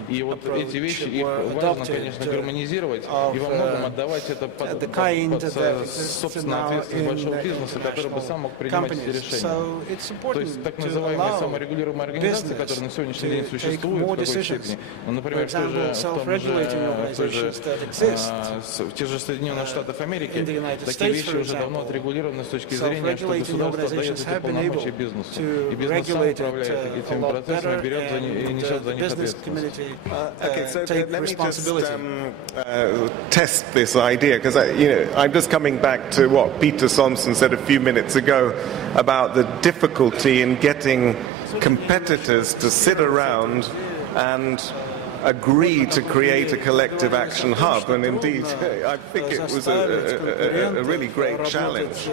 И вот эти вещи, их важно, конечно, гармонизировать и во многом отдавать это под собственную ответственность большого бизнеса, который бы сам мог принимать эти решения. То есть так называемые саморегулируемые организации, которые на сегодняшний день существуют в какой-то степени, ну, например, в тех же Соединенных Штатах Америки, такие вещи уже давно отрегулированы с точки зрения, что государство отдает эти полномочия бизнесу. И бизнес сам управляет этими процессами, берет и несет за них ответственность. Okay, so let me just test this idea, because I'm just coming back to what Peter Somson said a few minutes ago about the difficulty in getting competitors to sit around and agree to create a collective action hub, and indeed I think it was a really great challenge.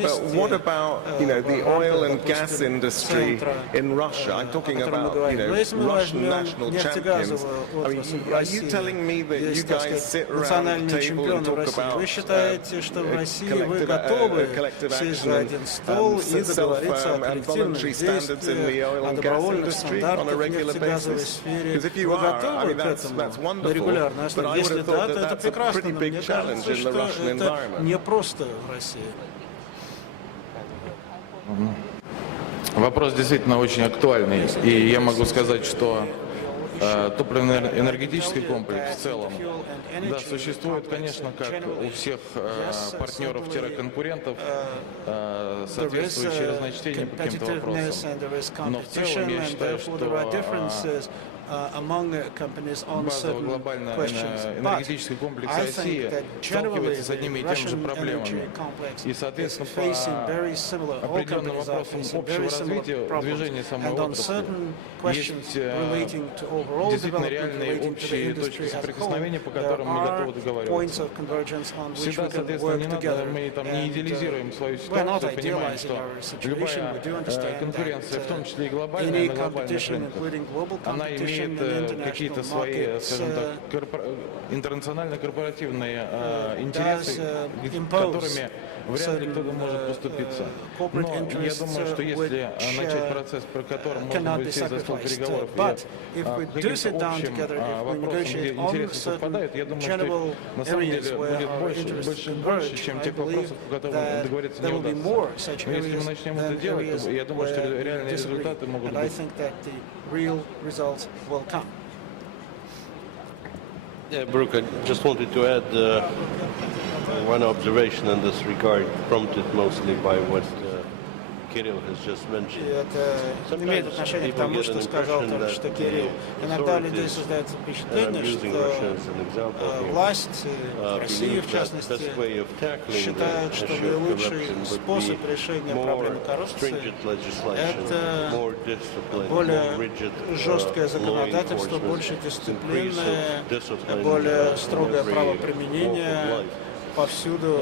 But what about the oil and gas industry in Russia? I'm talking about Russian national champions. I mean, are you telling me that you guys sit around the table and talk about collective action and self and voluntary standards in the oil and gas industry on a regular basis? Because if you are, I mean, that's wonderful, but I would have thought that that's a pretty big challenge in the Russian environment. Вопрос действительно очень актуальный, и я могу сказать, что топливно-энергетический комплекс в целом, да, существует, конечно, как у всех партнеров-конкурентов, соответствующие разночтения по каким-то вопросам. Но в целом я считаю, что among companies on certain глобальный questions. энергетический комплекс I think России that generally сталкивается с одними и the теми же Russian проблемами. energy complex И, is соответственно, facing по very similar, all определенным companies are вопросам facing общего very similar развития problems. движения самой And on отрасли certain questions есть relating to overall действительно development, реальные relating to the общие industry точки as a whole, соприкосновения, по there которым мы готовы are договариваться. points of convergence on which Всегда, we can соответственно, work не надо, together. мы там не идеализируем свою We're not ситуацию, понимаем, idealizing что our situation. любая We do understand конкуренция, в том that числе и глобальная, any на глобальных competition, рынках, including global она competition имеет in какие-то international свои, markets, скажем так, интернационально-корпоративные интересы, impose которыми вряд ли кто-то может поступиться. Но я думаю, что если начать процесс, при котором можно будет сесть за стол переговоров и каким-то общим вопросам, где интересы совпадают, я думаю, что на самом деле будет больше, чем тех вопросов, по которым договориться не удастся. Но если мы начнем это делать, то я думаю, что реальные результаты могут быть. Yeah, Brooke, I just wanted to add one observation in this regard, prompted mostly by what Kirill has just mentioned. Это имеет отношение к тому, что сказал только что Кирилл. Иногда у людей создается впечатление, что власть России, в частности, считает, что наилучший способ решения проблемы коррупции – это более жесткое законодательство, больше дисциплины, более строгое правоприменение повсюду,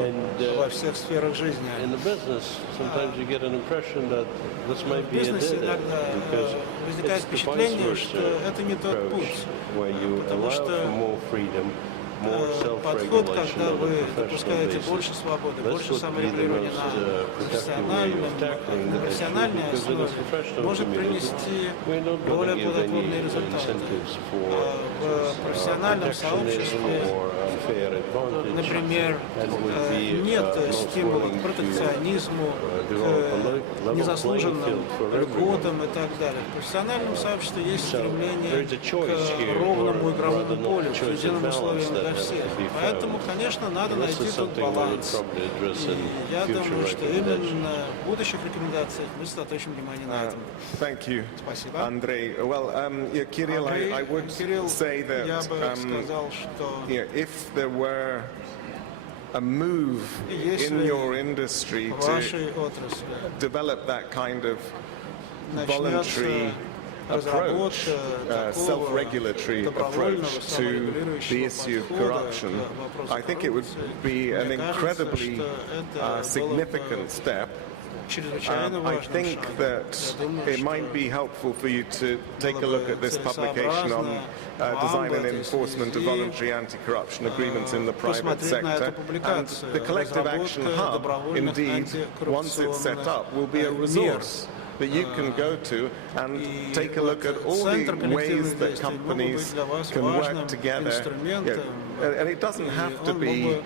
во всех сферах жизни. В бизнесе иногда возникает впечатление, что это не тот путь, потому что подход, когда вы допускаете больше свободы, больше саморегулирования на профессиональной основе, может принести более плодотворные результаты. В профессиональном сообществе, например, нет стимула к протекционизму, к незаслуженным льготам и так далее. В профессиональном сообществе есть стремление к ровному игровому полю, к единым условиям для всех. Поэтому, конечно, надо найти тут баланс. И я думаю, что именно в будущих рекомендациях мы сосредоточим внимание на этом. Спасибо. Andrei. Well, Kirill, I would say that я бы сказал, что if there were a move in your industry to develop that kind of voluntary approach, self-regulatory approach to the issue of corruption, I think it would be an incredibly significant step. I think that it might be helpful for you to take a look at this publication on design and enforcement of voluntary anti-corruption agreements in the private sector. And the Collective Action Hub, indeed, once it's set up, will be a resource that you can go to and take a look at all the ways that companies can work together. And it doesn't have to be,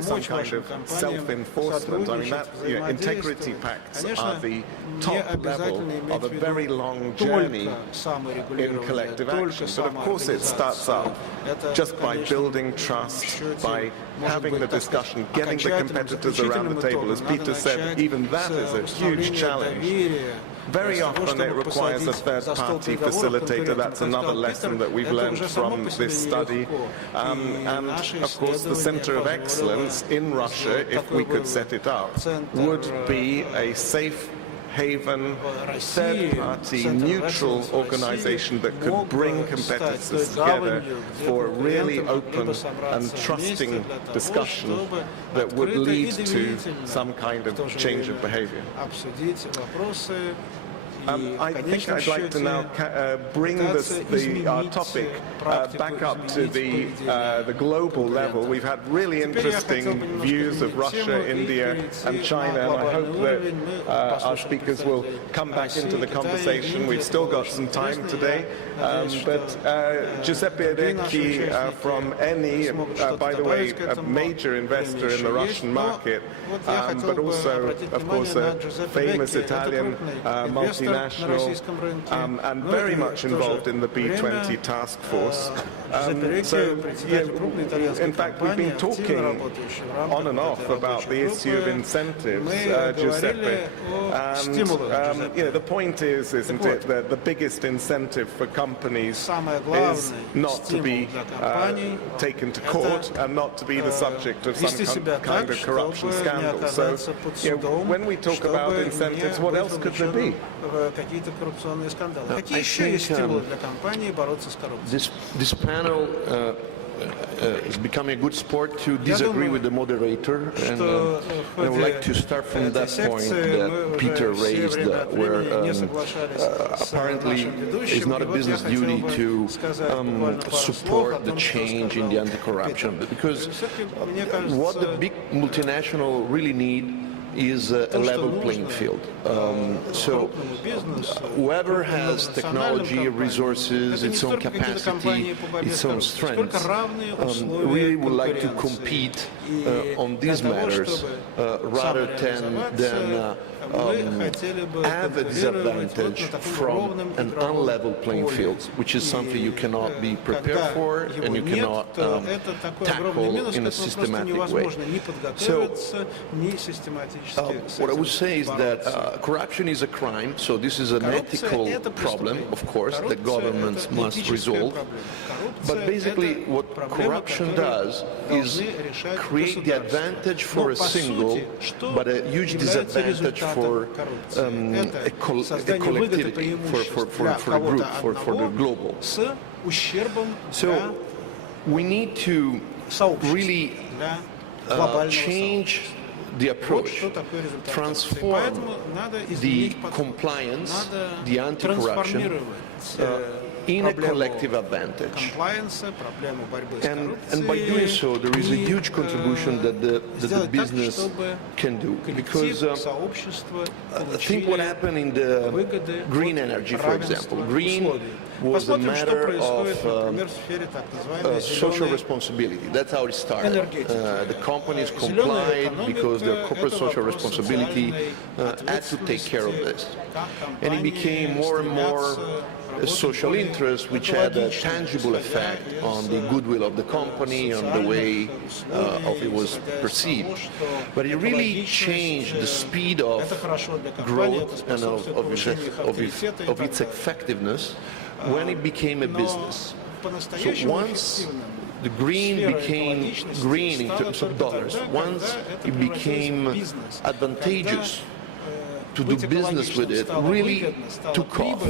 some kind of self-enforcement. I mean, that integrity pacts are the top level of a very long journey in collective action. But of course, it starts up just by building trust, by having the discussion, getting the competitors around the table. As Peter said, even that is a huge challenge. Very often it requires a third-party facilitator. That's another lesson that we've learned from this study. And of course, the Center of Excellence in Russia, if we could set it up, would be a safe haven, third-party, neutral organization that could bring competitors together for a really open and trusting discussion that would lead to some kind of change of behavior. I think I'd like to now bring our topic back up to the global level. We've had really interesting views of Russia, India, and China, and I hope that our speakers will come back into the conversation. We've still got some time today. But Giuseppe Recchi from Eni, by the way, a major investor in the Russian market, but also, of course, a famous Italian multinational multinational and very much involved in the B20 task force. So, in fact, we've been talking on and off about the issue of incentives, Giuseppe. And the point is, isn't it, that the biggest incentive for companies is not to be taken to court and not to be the subject of some kind of corruption scandal. So, when we talk about incentives, what else could there be? This panel is becoming a good sport to disagree with the moderator, and I would like to start from that point that Peter raised, where apparently it's not a business duty to support the change in the anti-corruption, because what the big multinational really need is a level playing field. So whoever has technology, resources, its own capacity, its own strength, really would like to compete on these matters rather than have a disadvantage from an unlevel playing field, which is something you cannot be prepared for and you cannot tackle in a systematic way. So what I would say is that corruption is a crime, so this is an ethical problem, of course, that governments must resolve. But basically what corruption does is create the advantage for a single, but a huge disadvantage for a collectivity, for a group, for the global. So we need to really change the approach, transform the compliance, the anti-corruption, in a collective advantage. And by doing so, there is a huge contribution that the business can do. Because think what happened in the green energy, for example. Green was a matter of social responsibility. That's how it started. The companies complied because their corporate social responsibility had to take care of this. And it became more and more a social interest, which had a tangible effect on the goodwill of the company, on the way it was perceived. But it really changed the speed of growth and of its effectiveness when it became a business. So once the green became green in terms of dollars, once it became advantageous to do business with it, really took off.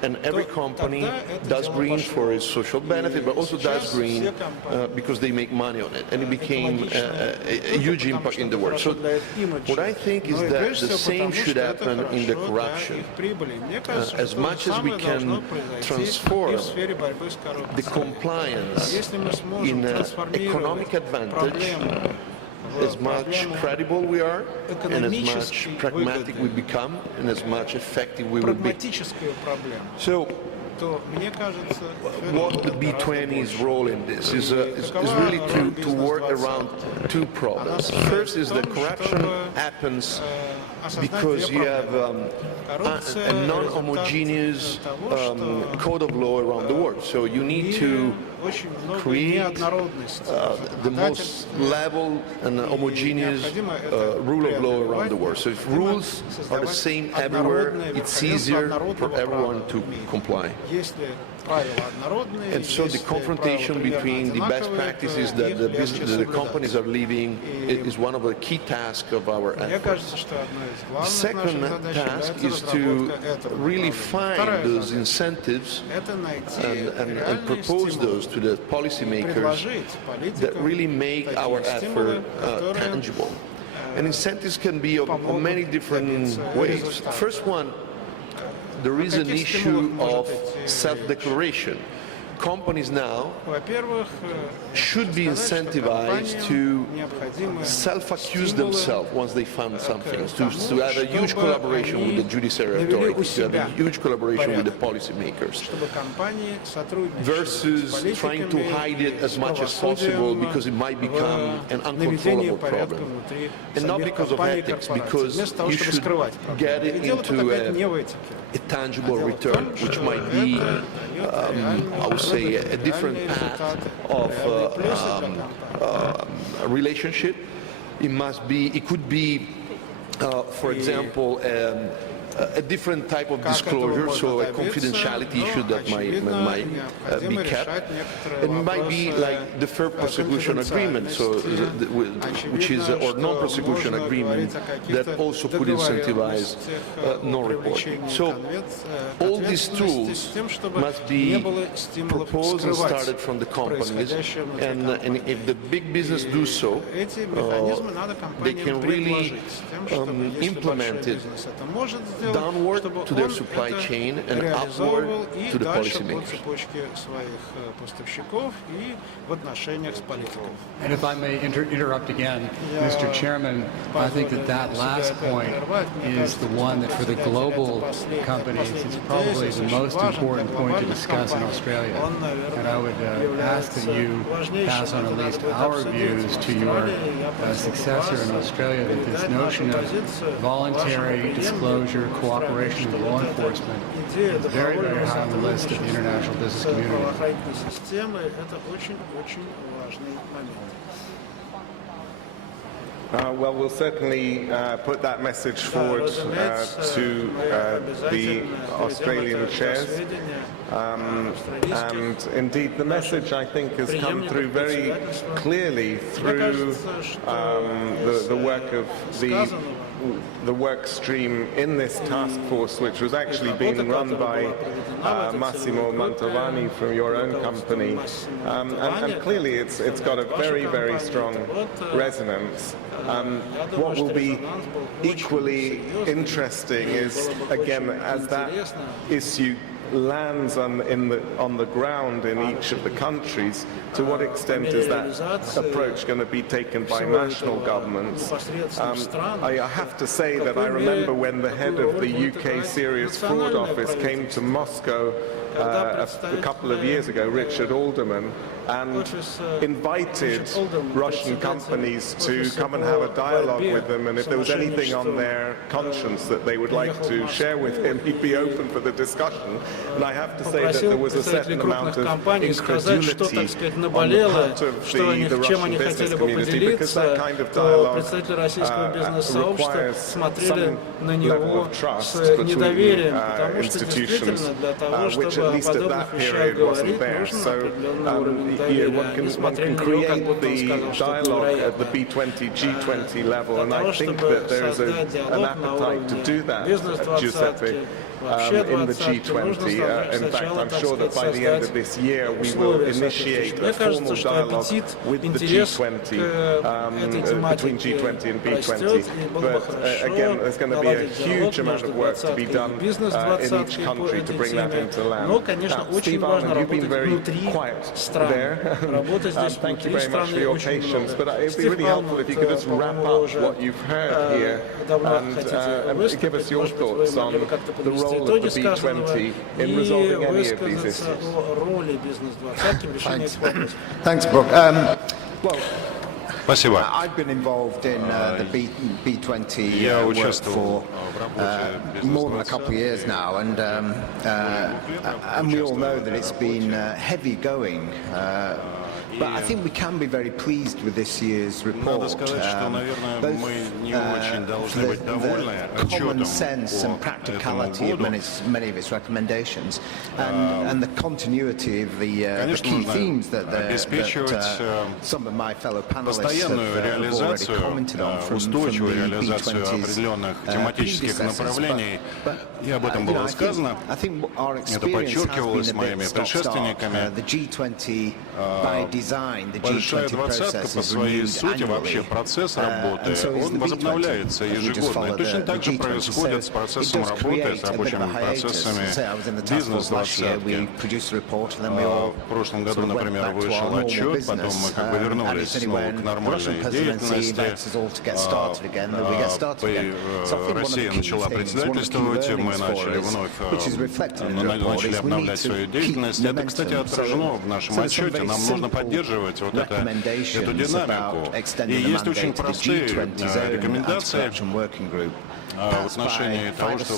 And every company does green for its social benefit, but also does green because they make money on it. And it became a huge impact in the world. So what I think is that the same should happen in the corruption. As much as we can transform the compliance in economic advantage, as much credible we are, and as much pragmatic we become, and as much effective we will be. So, what the B20's role in this is really to work around two problems. First is that corruption happens because you have a non-homogeneous code of law around the world. So you need to create the most level and homogeneous rule of law around the world. So if rules are the same everywhere, it's easier for everyone to comply. And so the confrontation between the best practices that the companies are leaving is one of the key tasks of our efforts. The second task is to really find those incentives and propose those to the policymakers that really make our effort tangible. And incentives can be of many different ways. The first one, there is an issue of self-declaration. companies now should be incentivized to self-accuse themselves once they found something, to have a huge collaboration with the judiciary authorities, to have a huge collaboration with the policymakers, versus trying to hide it as much as possible because it might become an uncontrollable problem. And not because of ethics, because you should get it into a tangible return, which might be, I would say, a different path of a relationship. It could be, for example, a different type of disclosure, so a confidentiality issue that might be kept. It might be like deferred prosecution agreement, so which is or non-prosecution agreement that also could incentivize non-reporting. So all these tools must be proposed and started from the companies, and if the big business do so, they can really implement it downward to their supply chain and upward to the policymakers. And if I may interrupt again, Mr. Chairman, I think that last point is the one that for the global companies is probably the most important point to discuss in Australia. And I would ask that you pass on at least our views to your successor in Australia, that this notion of voluntary disclosure, cooperation with law enforcement is very, very high on the list of the international business community. Well, we'll certainly put that message forward to the Australian chairs. And indeed, the message, I think, has come through very clearly through the work of the work stream in this task force, which was actually being run by Massimo Mantovani from your own company. And clearly it's got a very, very strong resonance. What will be equally interesting is, again, as that issue lands on the ground in each of the countries, to what extent is that approach going to be taken by national governments? I have to say that I remember when the head of the UK Serious Fraud Office came to Moscow a couple of years ago, Richard Alderman, and invited Russian companies to come and have a dialogue with them, and if there was anything on their conscience that they would like to share with him, he'd be open for the discussion. And I have to say that there was a certain amount of incredulity on the part of the Russian business community, because that kind of dialogue requires some level of trust between institutions, which at least at that period wasn't there. So one can create the dialogue at the B20, G20 level, and I think that there is an appetite to do that, Giuseppe, in the G20. In fact, I'm sure that by the end of this year we will initiate a formal dialogue with the G20, between G20 and B20. But again, there's going to be a huge amount of work to be done in each country to bring that into land. Now, Steve Armand, you've been very quiet there. Thank you very much for your patience, but it would be really helpful if you could just wrap up what you've heard here and give us your thoughts on the role of the B20 in resolving any of these issues. Thanks, Brooke. Спасибо. I've been involved in the B20 work for more than a couple of years now, and we all know that it's been heavy going. But I think we can be very pleased with this year's report. Both the common sense and practicality of many of its recommendations, and the continuity of the key themes that some of my fellow panelists have already commented on from the B20's predecessors. И об этом было сказано. Это подчеркивалось моими предшественниками. The G20 by design большая двадцатка по своей сути, вообще процесс работы, он возобновляется ежегодно. И точно так же происходит с процессом работы, с рабочими процессами бизнес-двадцатки. В прошлом году, например, вышел отчет, потом мы как бы вернулись снова к нормальной деятельности. Россия начала председательствовать, мы начали вновь начали обновлять свою деятельность. Это, кстати, отражено в нашем отчете. Нам нужно поддерживать вот эту динамику. И есть очень простые рекомендации в отношении того, что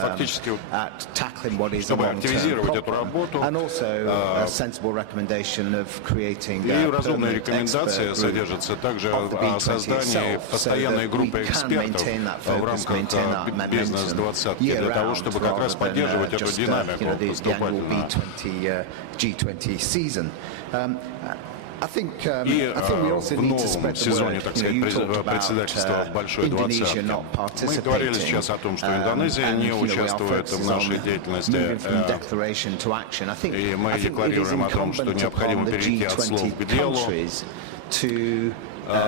фактически, чтобы активизировать эту работу, и разумные рекомендации содержатся также о создании постоянной группы экспертов в рамках бизнес-двадцатки для того, чтобы как раз поддерживать эту динамику поступательную. И в новом сезоне, так сказать, председательства в Большой двадцатке. Мы говорили сейчас о том, что Индонезия не участвует в нашей деятельности, и мы декларируем о том, что необходимо перейти от слов к делу.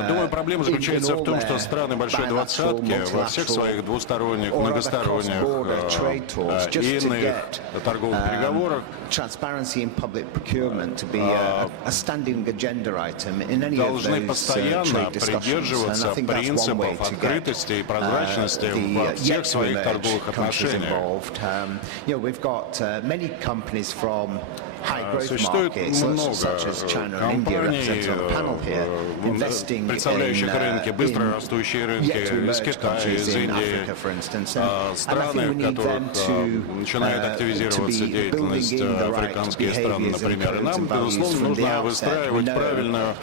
Думаю, проблема заключается в том, что страны Большой двадцатки во всех своих двухсторонних, многосторонних и иных торговых переговорах должны постоянно придерживаться принципов открытости и прозрачности во всех своих торговых отношениях. Существует много компаний, представляющих рынки, быстро растущие рынки из Китая, из Индии, страны, в которых начинает активизироваться деятельность, африканские страны, например. И нам, безусловно, нужно выстраивать правильную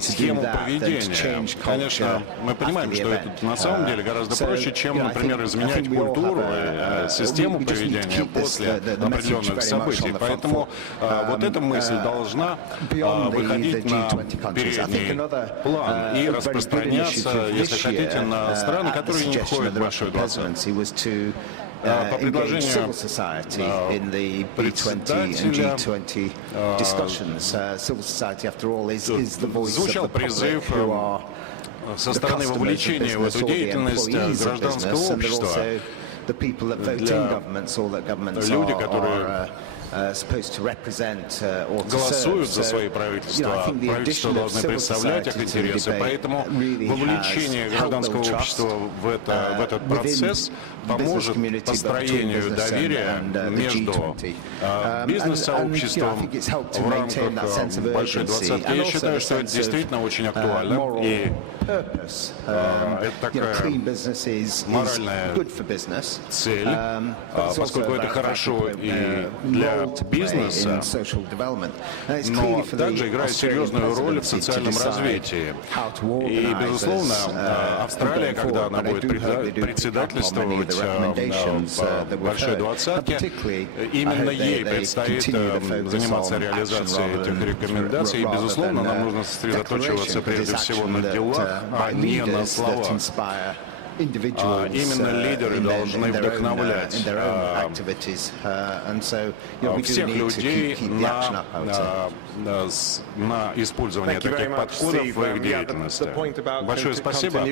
схему поведения. Конечно, мы понимаем, что это на самом деле гораздо проще, чем, например, изменять культуру, систему поведения после определенных событий. Поэтому вот эта мысль должна выходить на передний план и распространяться, если хотите, на страны, которые не входят в Большой двадцатку. По предложению председателя звучал призыв со стороны вовлечения в эту деятельность гражданского общества. Люди, которые голосуют за свои правительства, правительства должны представлять их интересы, поэтому вовлечение гражданского общества в этот процесс поможет построению доверия между бизнес-сообществом в рамках Большой двадцатки. Я считаю, что это действительно очень актуально, и это такая моральная цель, поскольку это хорошо и для бизнеса, но также играет серьезную роль в социальном развитии. И, безусловно, Австралия, когда она будет председательствовать в Большой двадцатке, именно ей предстоит заниматься реализацией этих рекомендаций. И, безусловно, нам нужно сосредоточиваться прежде всего на делах, а не на словах. Именно лидеры должны вдохновлять всех людей на использование таких подходов в их деятельности. Большое спасибо.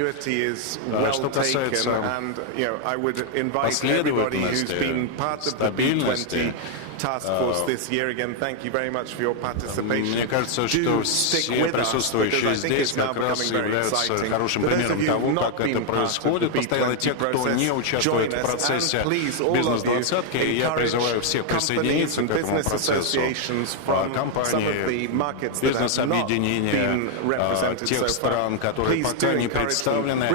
Что касается последовательности, стабильности, мне кажется, что все присутствующие здесь как раз являются хорошим примером того, как это происходит. Постоянно те, кто не участвует в процессе бизнес-двадцатки, я призываю всех присоединиться к этому процессу. Компании, бизнес-объединения, тех стран, которые пока не представлены,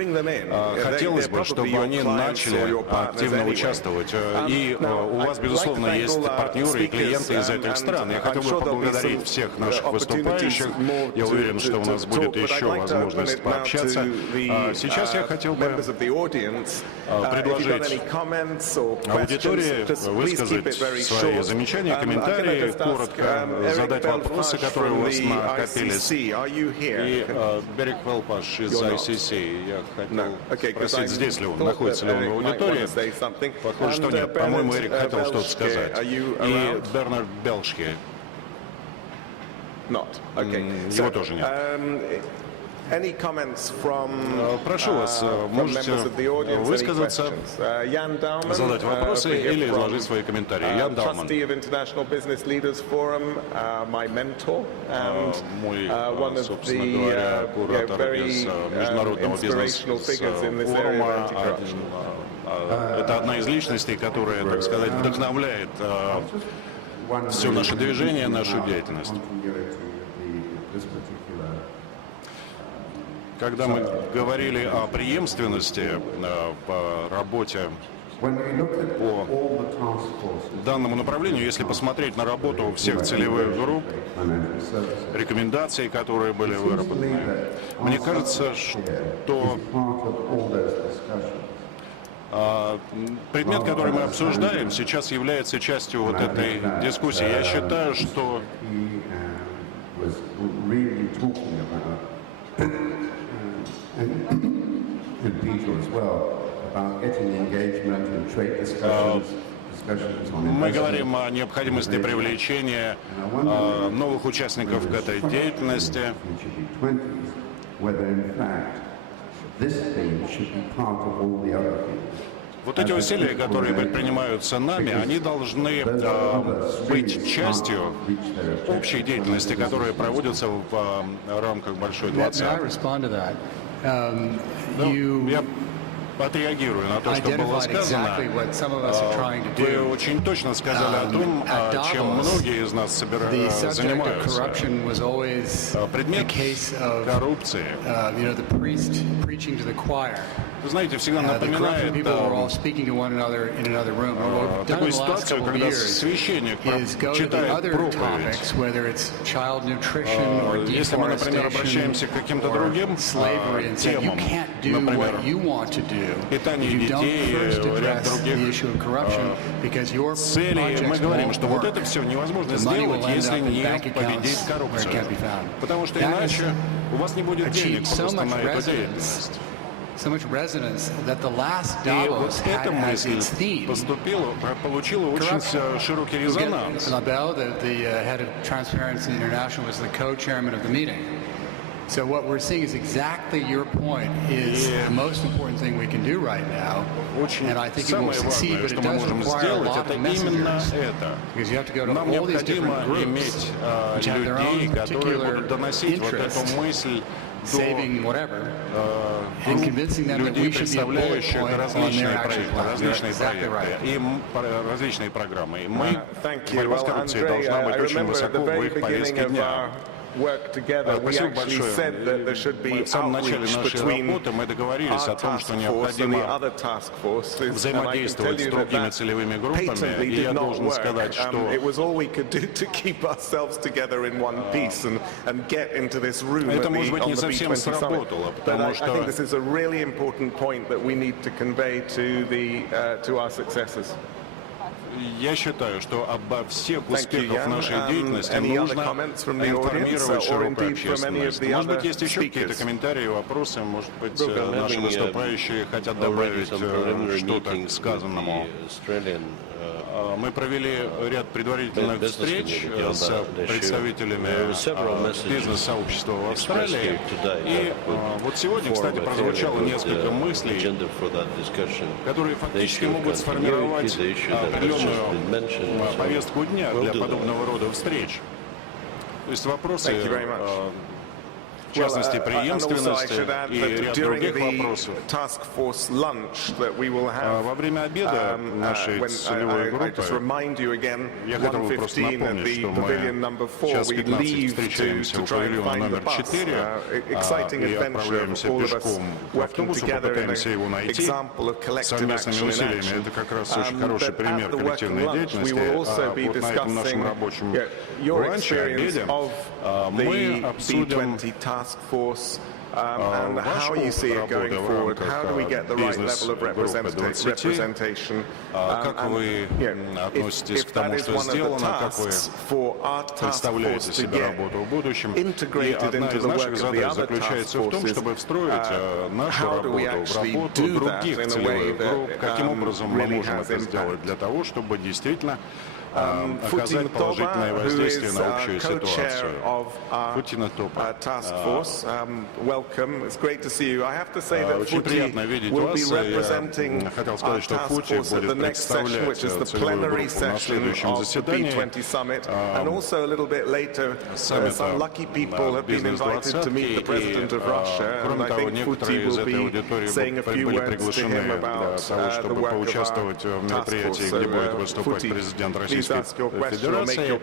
хотелось бы, чтобы они начали активно участвовать. И у вас, безусловно, есть партнеры и клиенты из этих стран. Я хотел бы поблагодарить всех наших выступающих. Я уверен, что у нас будет еще возможность пообщаться. Сейчас я хотел бы предложить аудитории высказать свои замечания, комментарии, коротко задать вопросы, которые у вас накопились. И Берег Велпаш из ICC, я хотел спросить, здесь ли он, находится ли он в аудитории. Похоже, что нет. По-моему, Эрик хотел что-то сказать. И Бернард Белшки. Not. Okay. Его тоже нет. Any comments from, прошу вас, можете высказаться, задать вопросы или изложить свои комментарии. Ян Дауман, мой, собственно говоря, куратор из Международного бизнес-форума. Это одна из личностей, которая, так сказать, вдохновляет все наше движение, нашу деятельность. Когда мы говорили о преемственности по работе по данному направлению, если посмотреть на работу всех целевых групп, рекомендации, которые были выработаны, мне кажется, что предмет, который мы обсуждаем, сейчас является частью вот этой дискуссии. Я считаю, что мы говорим о необходимости привлечения новых участников к этой деятельности. Вот эти усилия, которые предпринимаются нами, они должны быть частью общей деятельности, которая проводится в рамках Большой Двадцатки. Я отреагирую на то, что было сказано. Вы очень точно сказали о том, чем многие из нас занимаются. Предмет коррупции, вы знаете, всегда напоминает такую ситуацию, когда священник читает проповедь. Если мы, например, обращаемся к каким-то другим темам, например, питание детей, ряд других целей, мы говорим, что вот это все невозможно сделать, если не победить коррупцию. Потому что иначе у вас не будет денег просто на эту деятельность. И вот эта мысль получила очень широкий резонанс. So what we're seeing is exactly your point is the most important thing we can do right now, and I think it will succeed, but it does require a lot of messengers, because you have to go to all these different groups which have their own particular interests, saving whatever, and convincing them that we should be a bullet point on their action plan. Exactly right. Различные программы. И мы, борьба с коррупцией должна быть очень высоко в их повестке дня. Спасибо большое. Мы в самом начале нашей работы мы договорились о том, что необходимо взаимодействовать с другими целевыми группами, и я должен сказать, что это, может быть, не совсем сработало, потому что я считаю, что обо всех успехах нашей деятельности нужно информировать широкую общественность. Может быть, есть еще какие-то комментарии, вопросы, может быть, наши выступающие хотят добавить что-то к сказанному. Мы провели ряд предварительных встреч с представителями бизнес-сообщества в Австралии. И вот сегодня, кстати, прозвучало несколько мыслей, которые фактически могут сформировать определенную повестку дня для подобного рода встреч. То есть вопросы, в частности, преемственности и ряд других вопросов. Во время обеда нашей целевой группы я хотел бы просто напомнить, что мы час 15 встречаемся у павильона номер 4 и отправляемся пешком в автобус, попытаемся его найти совместными усилиями. Это как раз очень хороший пример коллективной деятельности. Вот на этом нашем рабочем ланче, обеде, мы обсудим вашу работу в рамках бизнес-группы 20, как вы относитесь к тому, что сделано, как вы представляете себе работу в будущем. И одна из наших задач заключается в том, чтобы встроить нашу работу в работу других целевых групп. Каким образом мы можем это сделать для того, чтобы действительно оказать положительное воздействие на общую ситуацию. Футина Топа. Очень приятно видеть вас. Я хотел сказать, что Фути будет представлять целевую группу на следующем заседании саммита бизнес-20. И, кроме того, некоторые из этой аудитории были приглашены для того, чтобы поучаствовать в мероприятии, где будет выступать президент Российской Федерации.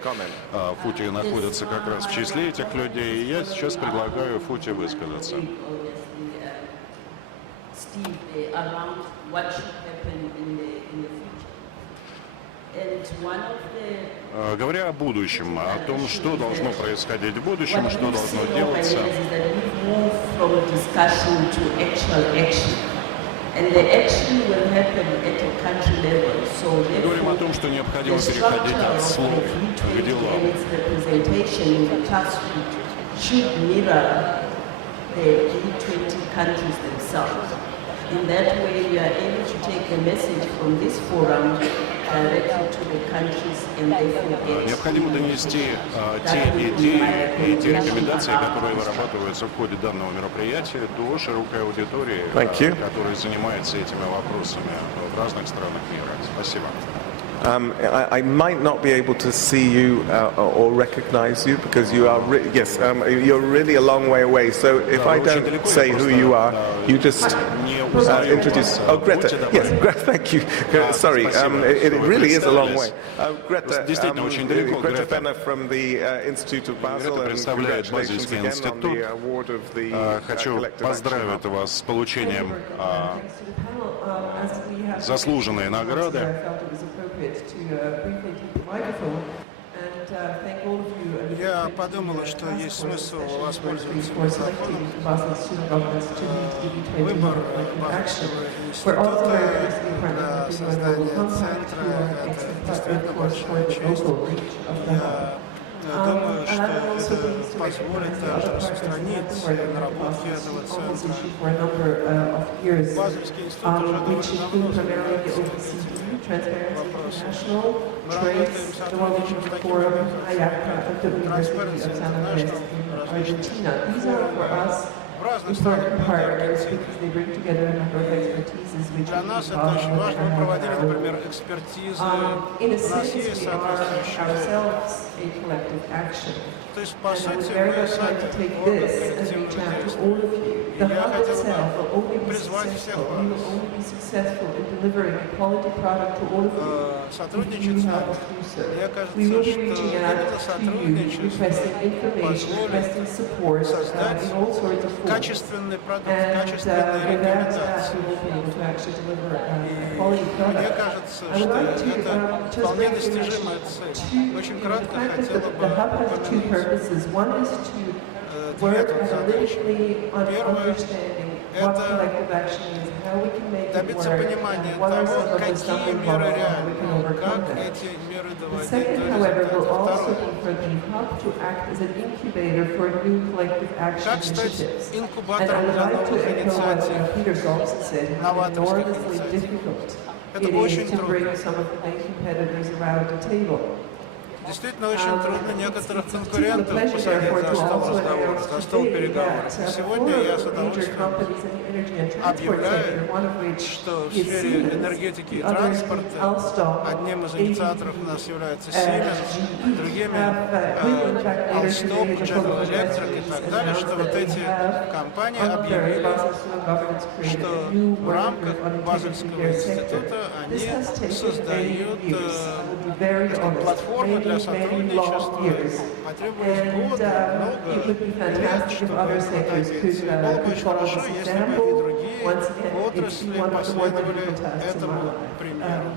Фути находится как раз в числе этих людей, и я сейчас предлагаю Фути высказаться. Говоря о будущем, о том, что должно происходить в будущем, что должно делаться. Говорим о том, что необходимо переходить от слов к делам. In that way, you are able to take the message from this forum directly to the countries and therefore необходимо донести те идеи и те рекомендации, которые вырабатываются в ходе данного мероприятия, до широкой аудитории, которая занимается этими вопросами в разных странах мира. Спасибо. I might not be able to see you or recognize you because you are, you're really a long way away. So if I don't say who you are, you just introduce. Oh, Greta. Yes, Greta. Thank you. Sorry, it really is a long way. Greta Fenner from the Institute of Basel. Представляет Базельский институт. Хочу поздравить вас с получением заслуженной награды. Я подумала, что есть смысл воспользоваться микрофоном. Выбор Базельского института для создания центра – это действительно большая честь. Я думаю, что это позволит также распространить наработки этого центра. Базельский институт уже довольно давно занимается вопросом. Мы работаем в сотрудничестве с такими организациями, Transparency International, различными форумами. В разных странах для нас это очень важно. Мы проводили, например, экспертизы. У нас есть соответствующие. То есть, по сути, мы сами орган коллективного действия. И я хотел бы призвать всех сотрудничать с нами. Мне кажется, что это сотрудничество позволит создать качественный продукт, качественные рекомендации. И мне кажется, что это вполне достижимая цель. Очень кратко хотела бы упомянуть две тут задачи. Первое – это добиться понимания того, какие меры реальны, как эти меры доводить до результата. Второе – как стать инкубатором для новых инициатив, новаторских инициатив. Это очень трудно. Действительно очень трудно некоторых конкурентов посадить за стол разговоров, за стол переговоров. И сегодня я с удовольствием объявляю, что в сфере энергетики и транспорта одним из инициаторов у нас является Siemens, другими Alstom, General Electric и так далее, что вот эти компании объявили, что в рамках Базельского института они создают платформу для сотрудничества. Потребовалось много лет, чтобы это добиться. Было бы очень хорошо, если бы и другие отрасли последовали этому примеру.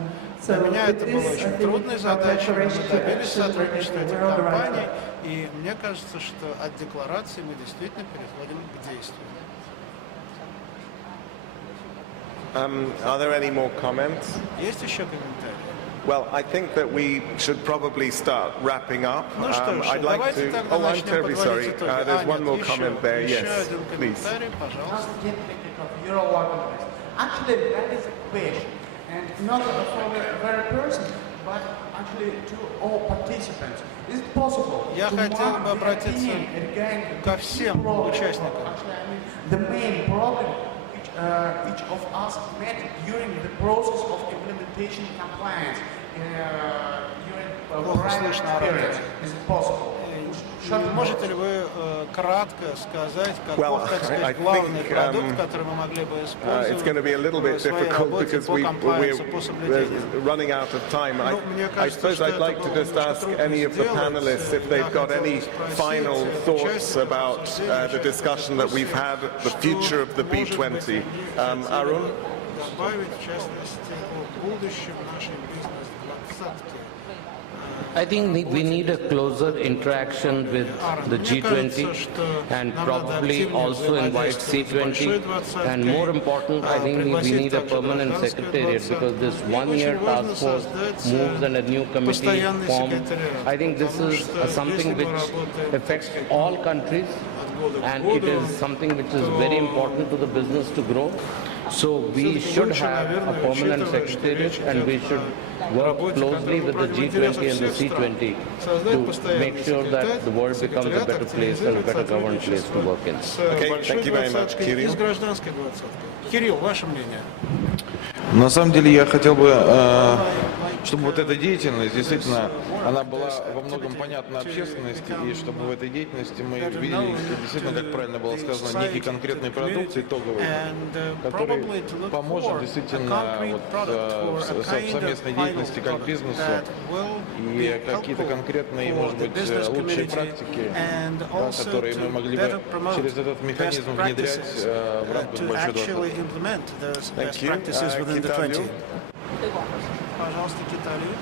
Для меня это была очень трудная задача, мы добились сотрудничества этих компаний, и мне кажется, что от декларации мы действительно переходим к действию. Are there any more comments? Есть еще комментарии? Well, I think that we should probably start wrapping up. I'd like to. Oh, I'm terribly sorry. There's one more comment there. Yes, please. Actually, that is a question, and not for the very person, but actually Я хотел бы обратиться ко всем участникам. Each of us met during the process of implementation compliance during private periods. Is it possible? Можете ли вы кратко сказать, каков, так сказать, главный продукт, который мы могли бы использовать it's going to be a little bit difficult because we're running out of time. I suppose I'd like to just ask any of the panelists if they've got any final thoughts about the discussion that we've had, the future of the B20. Arun? I think we need a closer interaction with the G20 and probably also invite C20. And more important, I think we need a permanent secretariat because this one-year task force moves and a new committee formed. I think this is something which affects all countries, and it is something which is very important to the business to grow. So we should have a permanent secretariat, and we should work closely with the G20 and the C20 to make sure that the world becomes a better place and a better governed place to work in. Okay, thank you very much, Kirill. Кирилл, ваше мнение? На самом деле я хотел бы, чтобы вот эта деятельность действительно, она была во многом понятна общественности, и чтобы в этой деятельности мы видели действительно, как правильно было сказано, некий конкретный продукт итоговый, который поможет действительно вот, в совместной деятельности как бизнесу и какие-то конкретные, может быть, лучшие практики, да, которые мы могли бы через этот механизм внедрять в рамках большой двадцатки. Пожалуйста, Киталию.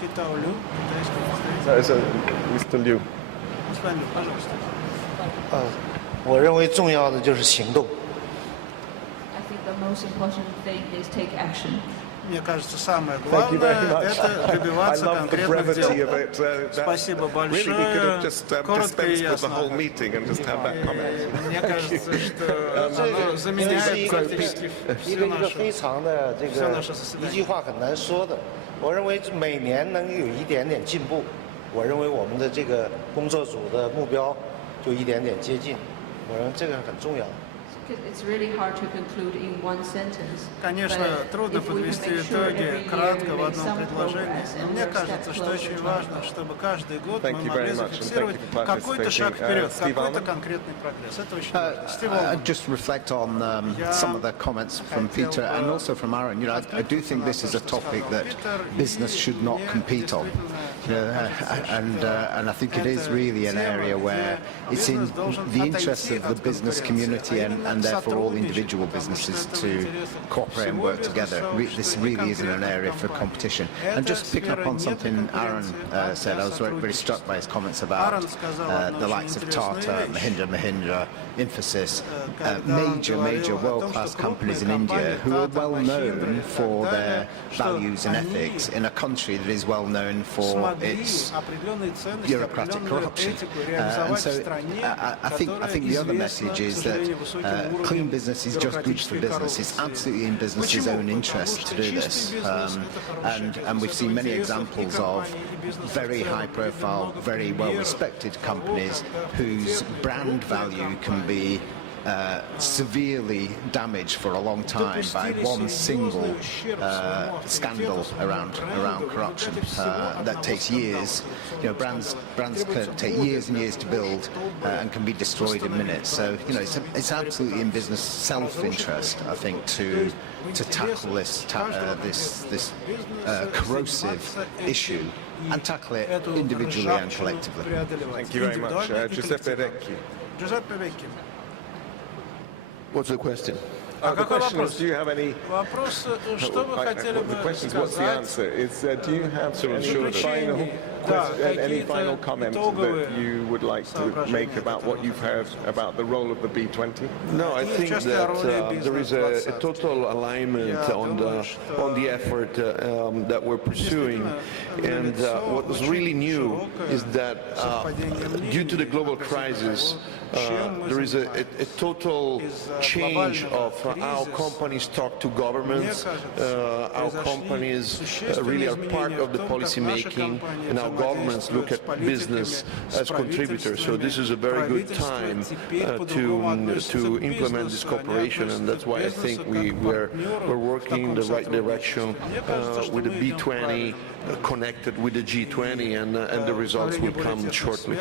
Китаулю. Mr. Liu. Пожалуйста. 我认为重要的就是行动。 I think the most important thing is take action. Мне кажется, самое главное – это добиваться конкретных дел. Спасибо большое. Коротко и ясно. Мне кажется, что оно заменяет практически все наше заседание. 一句话很难说的。我认为每年能有一点点进步，我认为我们的这个工作组的目标就一点点接近。我认为这个很重要。 It's really hard to conclude in one sentence. Конечно, трудно подвести итоги кратко в одном предложении, но мне кажется, что очень важно, чтобы каждый год мы могли зафиксировать какой-то шаг вперед, какой-то конкретный прогресс. Это очень важно. Стив I'd just reflect on some of the comments from Peter and also from Aaron. You know, I do think this is a topic that business should not compete on. You know, and I think it is really an area where it's in the interests of the business community and therefore all individual businesses to cooperate and work together. This really isn't an area for competition. And just picking up on something Aaron said, I was very struck by his comments about the likes of Tata, Mahindra, Infosys, major world-class companies in India who are well known for their values and ethics in a country that is well known for its bureaucratic corruption. And so I think the other message is that clean business is just good for business. It's absolutely in business's own interest to do this. And we've seen many examples of very high-profile, very well-respected companies whose brand value can be severely damaged for a long time by one single scandal around corruption that takes years. You know, brands can take years and years to build and can be destroyed in minutes. So you know, it's absolutely in business self-interest, I think, to tackle this corrosive issue and tackle it individually and collectively. Thank you very much, Giuseppe Vecchi. Giuseppe Vecchi. What's the question? The question is, do you have any... Вопрос, что вы хотели бы The question is, what's the answer? Is, do you have any final comments that you would like to make about what you've heard about the role of the B20? No, I think that there is a total alignment on the effort that we're pursuing. And what was really new is that due to the global crisis, there is a total change of our companies talk to governments, our companies really are part of the policy making, and our governments look at business as contributors. So this is a very good time to implement this cooperation, and that's why I think we're working in the right direction with the B20 connected with the G20, and the results will come shortly.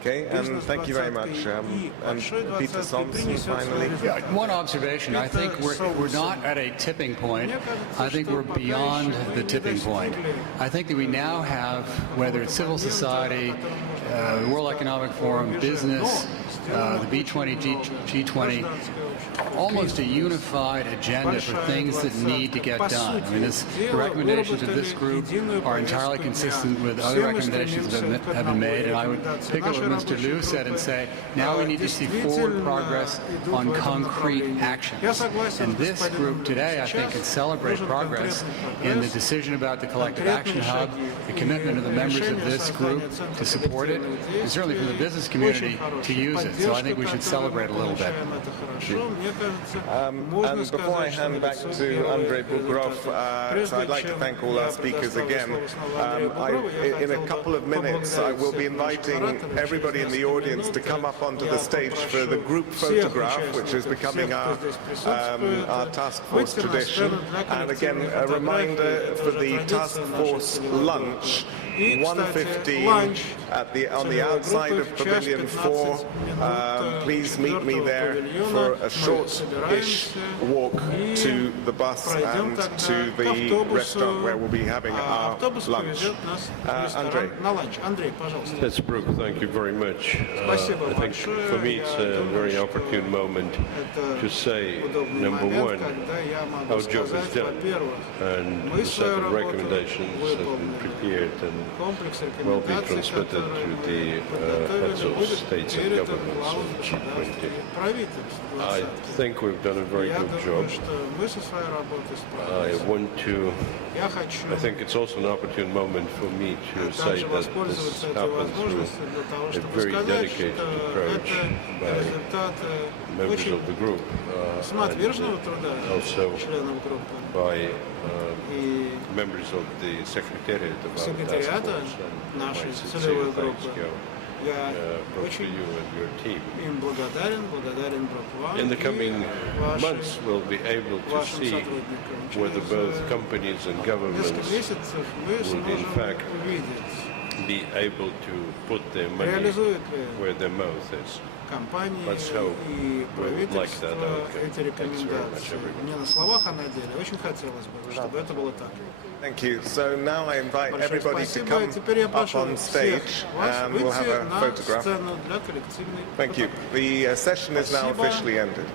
Okay, and thank you very much. And Peter Thompson, finally. Yeah, one observation. I think we're not at a tipping point. I think we're beyond the tipping point. I think that we now have, whether it's civil society, the World Economic Forum, business, the B20, G20, almost a unified agenda for things that need to get done. I mean, the recommendations of this group are entirely consistent with other recommendations that have been made, and I would pick up what Mr. Liu said and say, now we need to see forward progress on concrete actions. And this group today, I think, can celebrate progress in the decision about the Collective Action Hub, the commitment of the members of this group to support it, and certainly from the business community to use it. So I think we should celebrate a little bit. And before I hand back to Andrei Bugrov, so I'd like to thank all our speakers again. In a couple of minutes, I will be inviting everybody in the audience to come up onto the stage for the group photograph, which is becoming our task force tradition. And again, a reminder for the task force lunch, 1:15 on the outside of Pavilion 4. Please meet me there for a short-ish walk to the bus and to the restaurant where we'll be having our lunch. Andrei. Yes, Brooke, thank you very much. I think for me it's a very opportune moment to say, number one, our job is done, and the set of recommendations have been prepared and will be transmitted to the heads of states and governments of G20. I think we've done a very good job. I think it's also an opportune moment for me to say that this happened through a very dedicated approach by members of the group, and also by members of the Secretariat of our task force, and my sincere thanks go both to you and your team. In the coming months, we'll be able to see whether both companies and governments will in fact be able to put their money where their mouth is. Let's hope we would like that outcome. Thanks very much, everyone. Thank you. So now I invite everybody to come up on stage and we'll have a photograph. Thank you. The session is now officially ended.